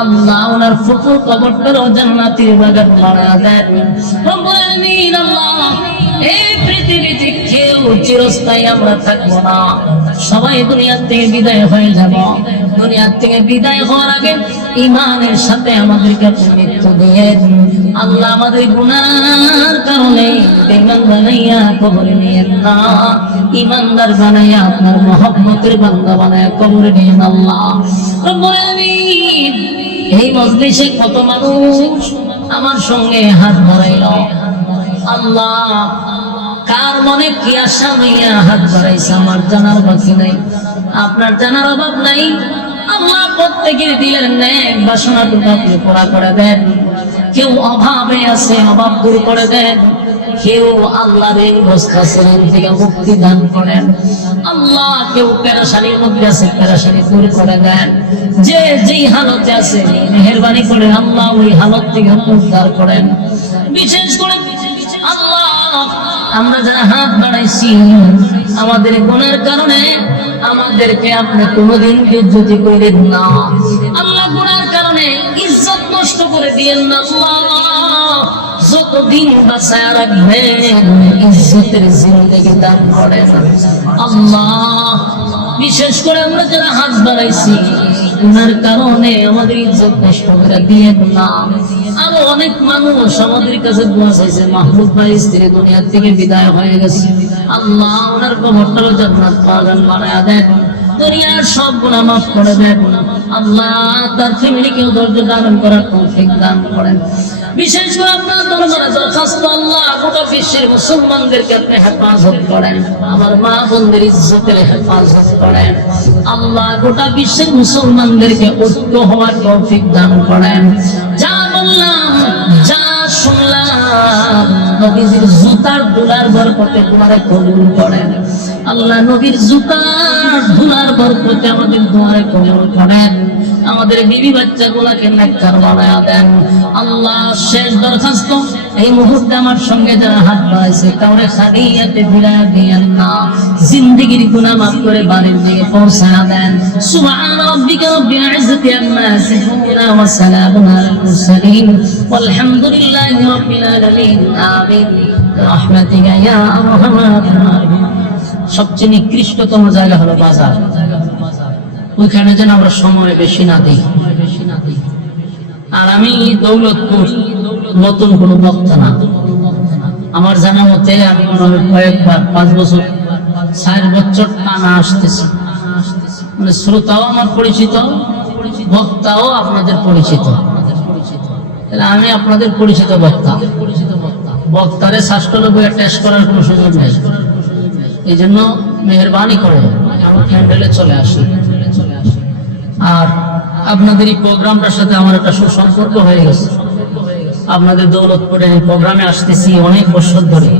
আল্লাহ ওনার ফুফুর কবরটারও জান্নাতের বাগান বানায়া দেন রব্বুল আলামিন। আল্লাহ এই পৃথিবীতে কেউ চিরস্থায়ী আমরা থাকবো না, সবাই দুনিয়া থেকে বিদায় হয়ে যাব। দুনিয়া থেকে বিদায় হওয়ার আগে ইমানের সাথে আমাদেরকে মৃত্যু দিয়ে আল্লাহ আমাদের গুনার কারণে বেঈমান বানাইয়া কবরে নিয়েন না, ইমানদার বানাইয়া আপনার মহব্বতের বান্দা বানাইয়া কবরে নিয়েন আল্লাহ রব্বুল আলামিন। এই মজলিসে কত মানুষ আমার সঙ্গে হাত বাড়াইল আল্লাহ, কার মনে কি আশা নিয়ে হাত বাড়াইছে আমার জানার বাকি নাই, আপনার জানার অভাব নাই আল্লাহ। প্রত্যেকের দিলের নেক বাসনাটুকু আপনি পুরা করে দেন। কেউ অভাবে আছে, অভাব দূর করে দেন। কেউ আল্লাহর এই অবস্থা থেকে মুক্তি দান করেন আল্লাহ। কেউ পেরেশানির মধ্যে আছে, পেরেশানি দূর করে দেন। যে যেই হালতে আছে মেহেরবানি করে আল্লাহ ওই হালত থেকে উদ্ধার করেন। বিশেষ করে আল্লাহ আমরা যারা হাত বাড়াইছি আমাদের গুনার কারণে আমাদেরকে আপনি কোনোদিন বেইজ্জতি করেন না আল্লাহ। গুনার কারণে ইজ্জত নষ্ট করে দিয়েন না আল্লাহ। যতদিন বাঁচায় রাখবেন ইজ্জতের জিন্দেগি দান করেন আল্লাহ। বিশেষ করে আমরা যারা হাত বাড়াইছি গুনার কারণে আমাদের ইজ্জত নষ্ট করে দিয়েন না। আরো অনেক মানুষ আমাদের কাছে দোয়া চাইছে, মাহমুদ ভাই স্ত্রী দুনিয়া থেকে বিদায় হয়ে গেছে আল্লাহ ওনার কবরটাও জান্নাত বাগান বানায়া দেন, দুনিয়ার সব গুনাহ মাফ করে দেন আল্লাহ। তার ফ্যামিলিকেও ধৈর্য ধারণ করার তৌফিক দান করেন। বিশেষ করে আপনার দরবারে দরখাস্ত আল্লাহ গোটা বিশ্বের মুসলমানদেরকে আপনি হেফাজত করেন, আমার মা বোনদের ইজ্জতের হেফাজত করেন আল্লাহ। গোটা বিশ্বের মুসলমানদেরকে ঐক্য হওয়ার তৌফিক দান করেন। যা বললাম যা শুনলাম নবীর জুতার ধুলার বরকতে তোমারে কবুল করেন আল্লাহ। নবীর জুতার ধুলার বরকতে আমাদের দুয়ারে কবুল করেন। আমাদের বিবি বাচ্চাগুলাকে নেককার বানায়া দেন আল্লাহ। শেষ দরখাস্ত, এই মুহূর্তে আমার সঙ্গে যারা হাত বাড়াইছে কাউরে খালিয়াতে ফিরাইয়া দিয়েন না, জিন্দেগির গুনাহ মাফ করে বাড়ির দিকে পৌঁছায়া দেন। সুবহানা রাব্বিকা রাব্বিল ইজ্জাতি আম্মা ইয়াসিফুন ওয়া সালামুন আলাল মুরসালিন ওয়ালহামদুলিল্লাহি রাব্বিল আলামিন। আমিন রাহমাতিকা ইয়া আরহামার রাহিমিন। সবচেয়ে নিকৃষ্টতম জায়গা হলো বাজার, ওইখানে যেন আমরা সময় বেশি না দিই। আর আমি দৌলতপুর নতুন কোনো বক্তা না, আমার জানা মতে আমি মনে হয় কয়েকবার 5 বছর 4 বছর টানা আসতেছি, মানে শ্রোতাও আমার পরিচিত, বক্তাও আপনাদের পরিচিত। আমি আপনাদের পরিচিত বক্তা, বক্তারে শাস্ত্র বইয়ে টেস্ট করার কোনো সুযোগ নেই। এই জন্য মেহরবানি করে আমার হ্যান্ডেলে চলে আসি। আর আপনাদের এই প্রোগ্রামটার সাথে আমার একটা সুসম্পর্ক হয়ে গেছে। আপনাদের দৌলতপুরে এই প্রোগ্রামে আসতেছি অনেক বছর ধরে।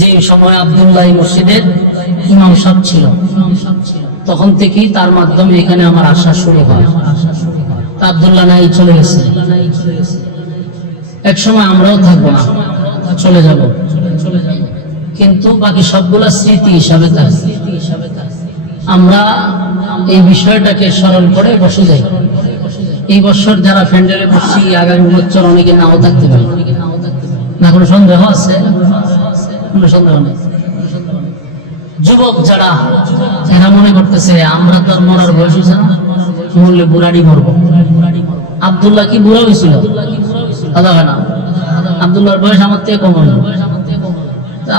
যে সময় আব্দুল্লাহ মসজিদের ইমাম সাহেব ছিল, তখন থেকেই তার মাধ্যমে এখানে আমার আসা শুরু হয়। আব্দুল্লাহ নাই, চলে গেছে। এক সময় আমরাও থাকবো না, চলে যাব, কিন্তু বাকি সবগুলা স্মৃতি হিসাবে থাকবে। আমরা এই বিষয়টাকে স্মরণ করে বসে যাই। এই বছর যারা ফ্যান্ডেলে বসছি, আগামী বছর অনেকে নাও থাকতে পারে না, কোনো সন্দেহ আছে? কোনো সন্দেহ নেই। যুবক যারা, এরা মনে করতেছে আমরা তো মরার বয়স হয়েছে না, মরলে বুড়াড়ি মরবো। আব্দুল্লাহ কি বুড়া হয়েছিল? কথা হয় না, আব্দুল্লাহর বয়স আমার থেকে কম হলো।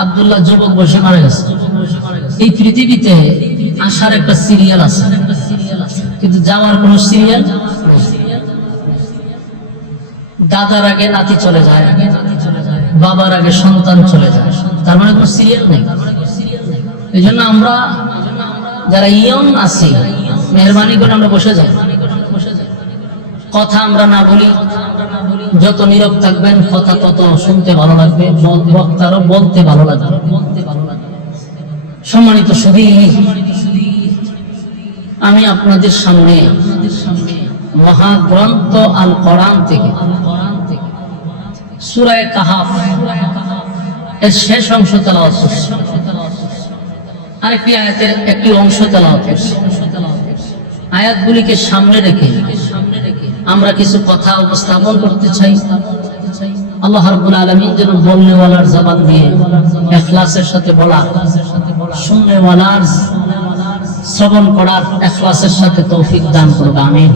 আব্দুল্লাহ যুবক বয়সে মারা গেছে। এই পৃথিবীতে আসার একটা সিরিয়াল আছে, কিন্তু যাওয়ার কোন সিরিয়াল। দাদার আগে নাতি চলে যায়, বাবার আগে সন্তান চলে যায়, তার মানে কোনো সিরিয়াল নেই। এই জন্য আমরা যারা ইয়ং আছি, মেহরবানি করে আমরা বসে যাই, কথা আমরা না বলি। যত নীরব থাকবেন কথা তত শুনতে ভালো লাগবে, বক্তারও বলতে ভালো লাগবে। সম্মানিত সুধী, আমি আপনাদের সামনে মহাগ্রন্থ আল কোরআন থেকে সূরা কাহাফ এর শেষ অংশ তেলাওয়াত করছি, আরেকটি আয়াতের একটি অংশ তেলাওয়াত করছি। আয়াতগুলিকে সামনে রেখে আমরা কিছু কথা উপস্থাপন করতে চাই। আল্লাহ রাব্বুল আলামিন যেন বলনেওয়ালার জবান দিয়ে ইখলাসের সাথে বলা, শুননেওয়ালার শ্রবণ করার ইখলাসের সাথে তৌফিক দান করুন, আমিন।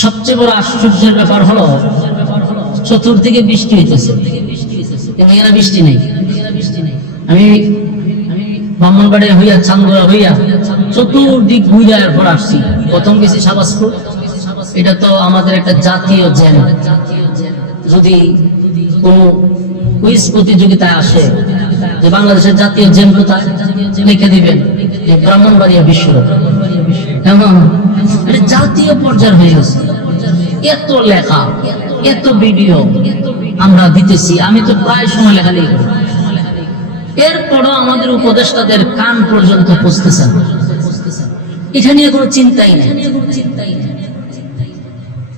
সবচেয়ে বড় আশ্চর্যের ব্যাপার হলো চতুর্দিকে বৃষ্টি হইতেছে, কিন্তু এখানে বৃষ্টি নেই। আমি ব্রাহ্মণবাড়িয়া হইয়া, চান্দুরা হইয়া চতুর্দিক ঘুরে এরপর আসছি। প্রথম গেছি শাহবাজপুর, এটা তো আমাদের একটা জাতীয় জেল। যদি কোন কুইজ প্রতিযোগিতায় আসে যে বাংলাদেশের জাতীয় জেল কোথায়, লিখে দিবেন যে ব্রাহ্মণবাড়িয়া বিশ্ব। এবং এটা জাতীয় পর্যায়ে হয়ে গেছে। এত লেখা, এত ভিডিও আমরা দিতেছি, আমি তো প্রায় সময় লেখালেখি করি। এরপরও আমাদের উপদেষ্টাদের কান পর্যন্ত পৌঁছতেছেন, এটা নিয়ে কোনো চিন্তাই নেই।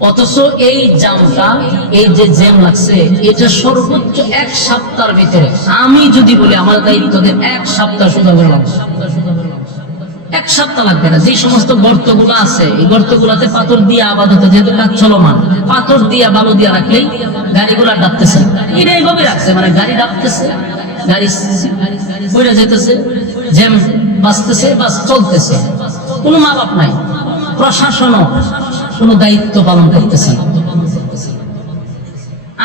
অথচ এই জামটা, এই যে জ্যাম লাগছে, এটা সর্বোচ্চ 1 সপ্তাহের ভিতরে, আমি যদি বলি আমার দায়িত্বদের 1 সপ্তাহ শুধু লাগবে। 1 সপ্তাহ লাগবে না। যে সমস্ত গর্তগুলো আছে, এই গর্তগুলোতে পাথর দিয়ে আবাদ হতে, যেহেতু কাজ চলমান, পাথর দিয়ে বালু দিয়ে রাখলেই গাড়িগুলো ডাকতেছে। এটা এইভাবে রাখছে, মানে গাড়ি ডাকতেছে, গাড়ি পড়ে যেতেছে, জ্যাম বাঁচতেছে, বাস চলতেছে, কোনো মা বাপ নাই, প্রশাসনও কোনো দায়িত্ব পালন করতেছে না।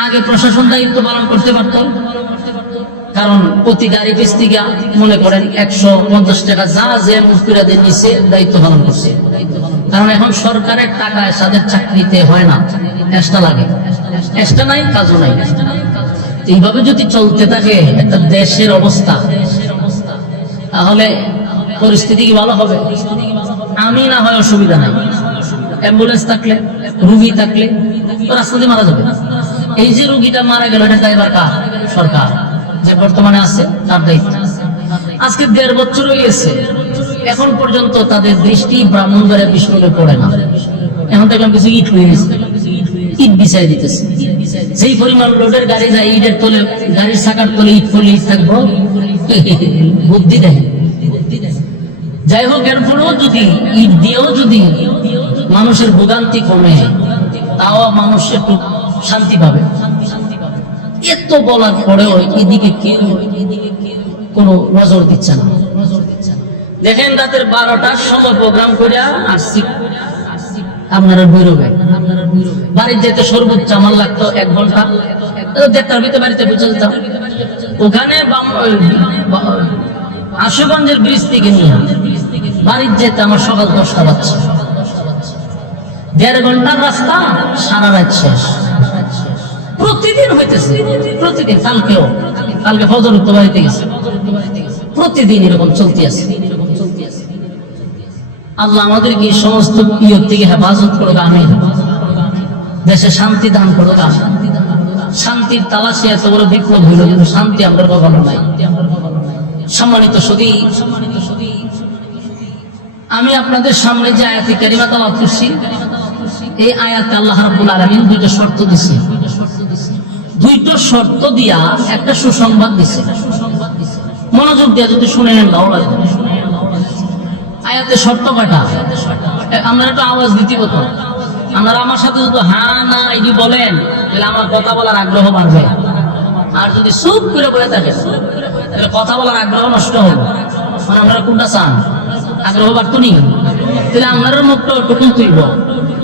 আগে প্রশাসন দায়িত্ব পালন করতে পারত, কারণ প্রতি গাড়ি পিছ থেকে মনে করেন 150 টাকা যা যে মুক্তিরাদের নিচে দায়িত্ব পালন করছে। কারণ এখন সরকারের টাকায় তাদের চাকরিতে হয় না, এক্সট্রা লাগে, এক্সট্রা নাই, কাজও নাই। এইভাবে যদি চলতে থাকে একটা দেশের অবস্থা, তাহলে পরিস্থিতি কি ভালো হবে? আমি না হয় অসুবিধা নাই, অ্যাম্বুলেন্স থাকলে, রুগী থাকলে রাস্তা দিয়ে মারা যাবে। এই যে রুগীটা মারা গেল, এটা দায়ভার কার? সরকার যে বর্তমানে আছে, তার দায়িত্ব। আজকে 1.5 বছর হয়ে গেছে, এখন পর্যন্ত তাদের দৃষ্টি ব্রাহ্মণবাড়িয়া বিষ্ণুরে পড়ে না। এখন দেখলাম কিছু ইট হয়ে গেছে, ইট বিছাই দিতেছে। যেই পরিমাণ লোডের গাড়ি যায়, ইটের তলে, গাড়ির চাকার তলে ইট পড়লে ইট থাকবো, বুদ্ধি দেয়। যাই হোক, এরপরেও যদি ইট দিয়েও যদি মানুষের ভোগান্তি কমে, তাও মানুষ একটু শান্তি পাবে। এত বলার পরেও এদিকে কেউ কোনো নজর দিচ্ছে না। দেখেন, রাতের 12টার সময় প্রোগ্রাম করে আসছি আপনারা বৈরবে। বাড়ির যেতে সর্বোচ্চ আমার লাগতো 1 ঘন্টা, 1:30টার ভিতরে বাড়িতে পৌঁছে যেতাম। ওখানে আশুগঞ্জের ব্রিজ থেকে নিয়ে বাড়ির যেতে আমার সকাল 10টা বাজছে। 1.5 ঘন্টার রাস্তা, সারা রাত শেষ। প্রতিদিন হইতেছে, প্রতিদিন। কালকে ফজর উঠতে বাড়িতে গেছে, প্রতিদিন এরকম চলতে আছে। আল্লাহ আমাদেরকে এই সমস্ত প্রিয় থেকে হেফাজত করুক, আমিন। দেশে শান্তি দান করুক, আমিন। শান্তির তালাশে এত বড় বিপ্লব হইল, কিন্তু শান্তি আমরা কখনো নাই। সম্মানিত সুধী, আমি আপনাদের সামনে যে আয়াতে কারিমা তেলাওয়াত করছি, এই আয়াতে আল্লাহ রাব্বুল আলামিন 2টা শর্ত দিয়েছে। 2টা শর্ত দিয়া একটা সুসংবাদ দিছে। মনোযোগ দিয়ে যদি শুনে নেন ভালো লাগবে। আয়াতে শর্ত কয়টা? আমরা একটু আওয়াজ দিতে হতো। আপনারা আমার সাথে যদি হ্যাঁ না এটি বলেন, তাহলে আমার কথা বলার আগ্রহ বাড়বে। আর যদি চুপ করে বলে থাকেন, তাহলে কথা বলার আগ্রহ নষ্ট হবে। মানে আপনারা কোনটা চান? আগ্রহ বাড়তো নি, তাহলে আপনার মুখটা টুকুন তুইব।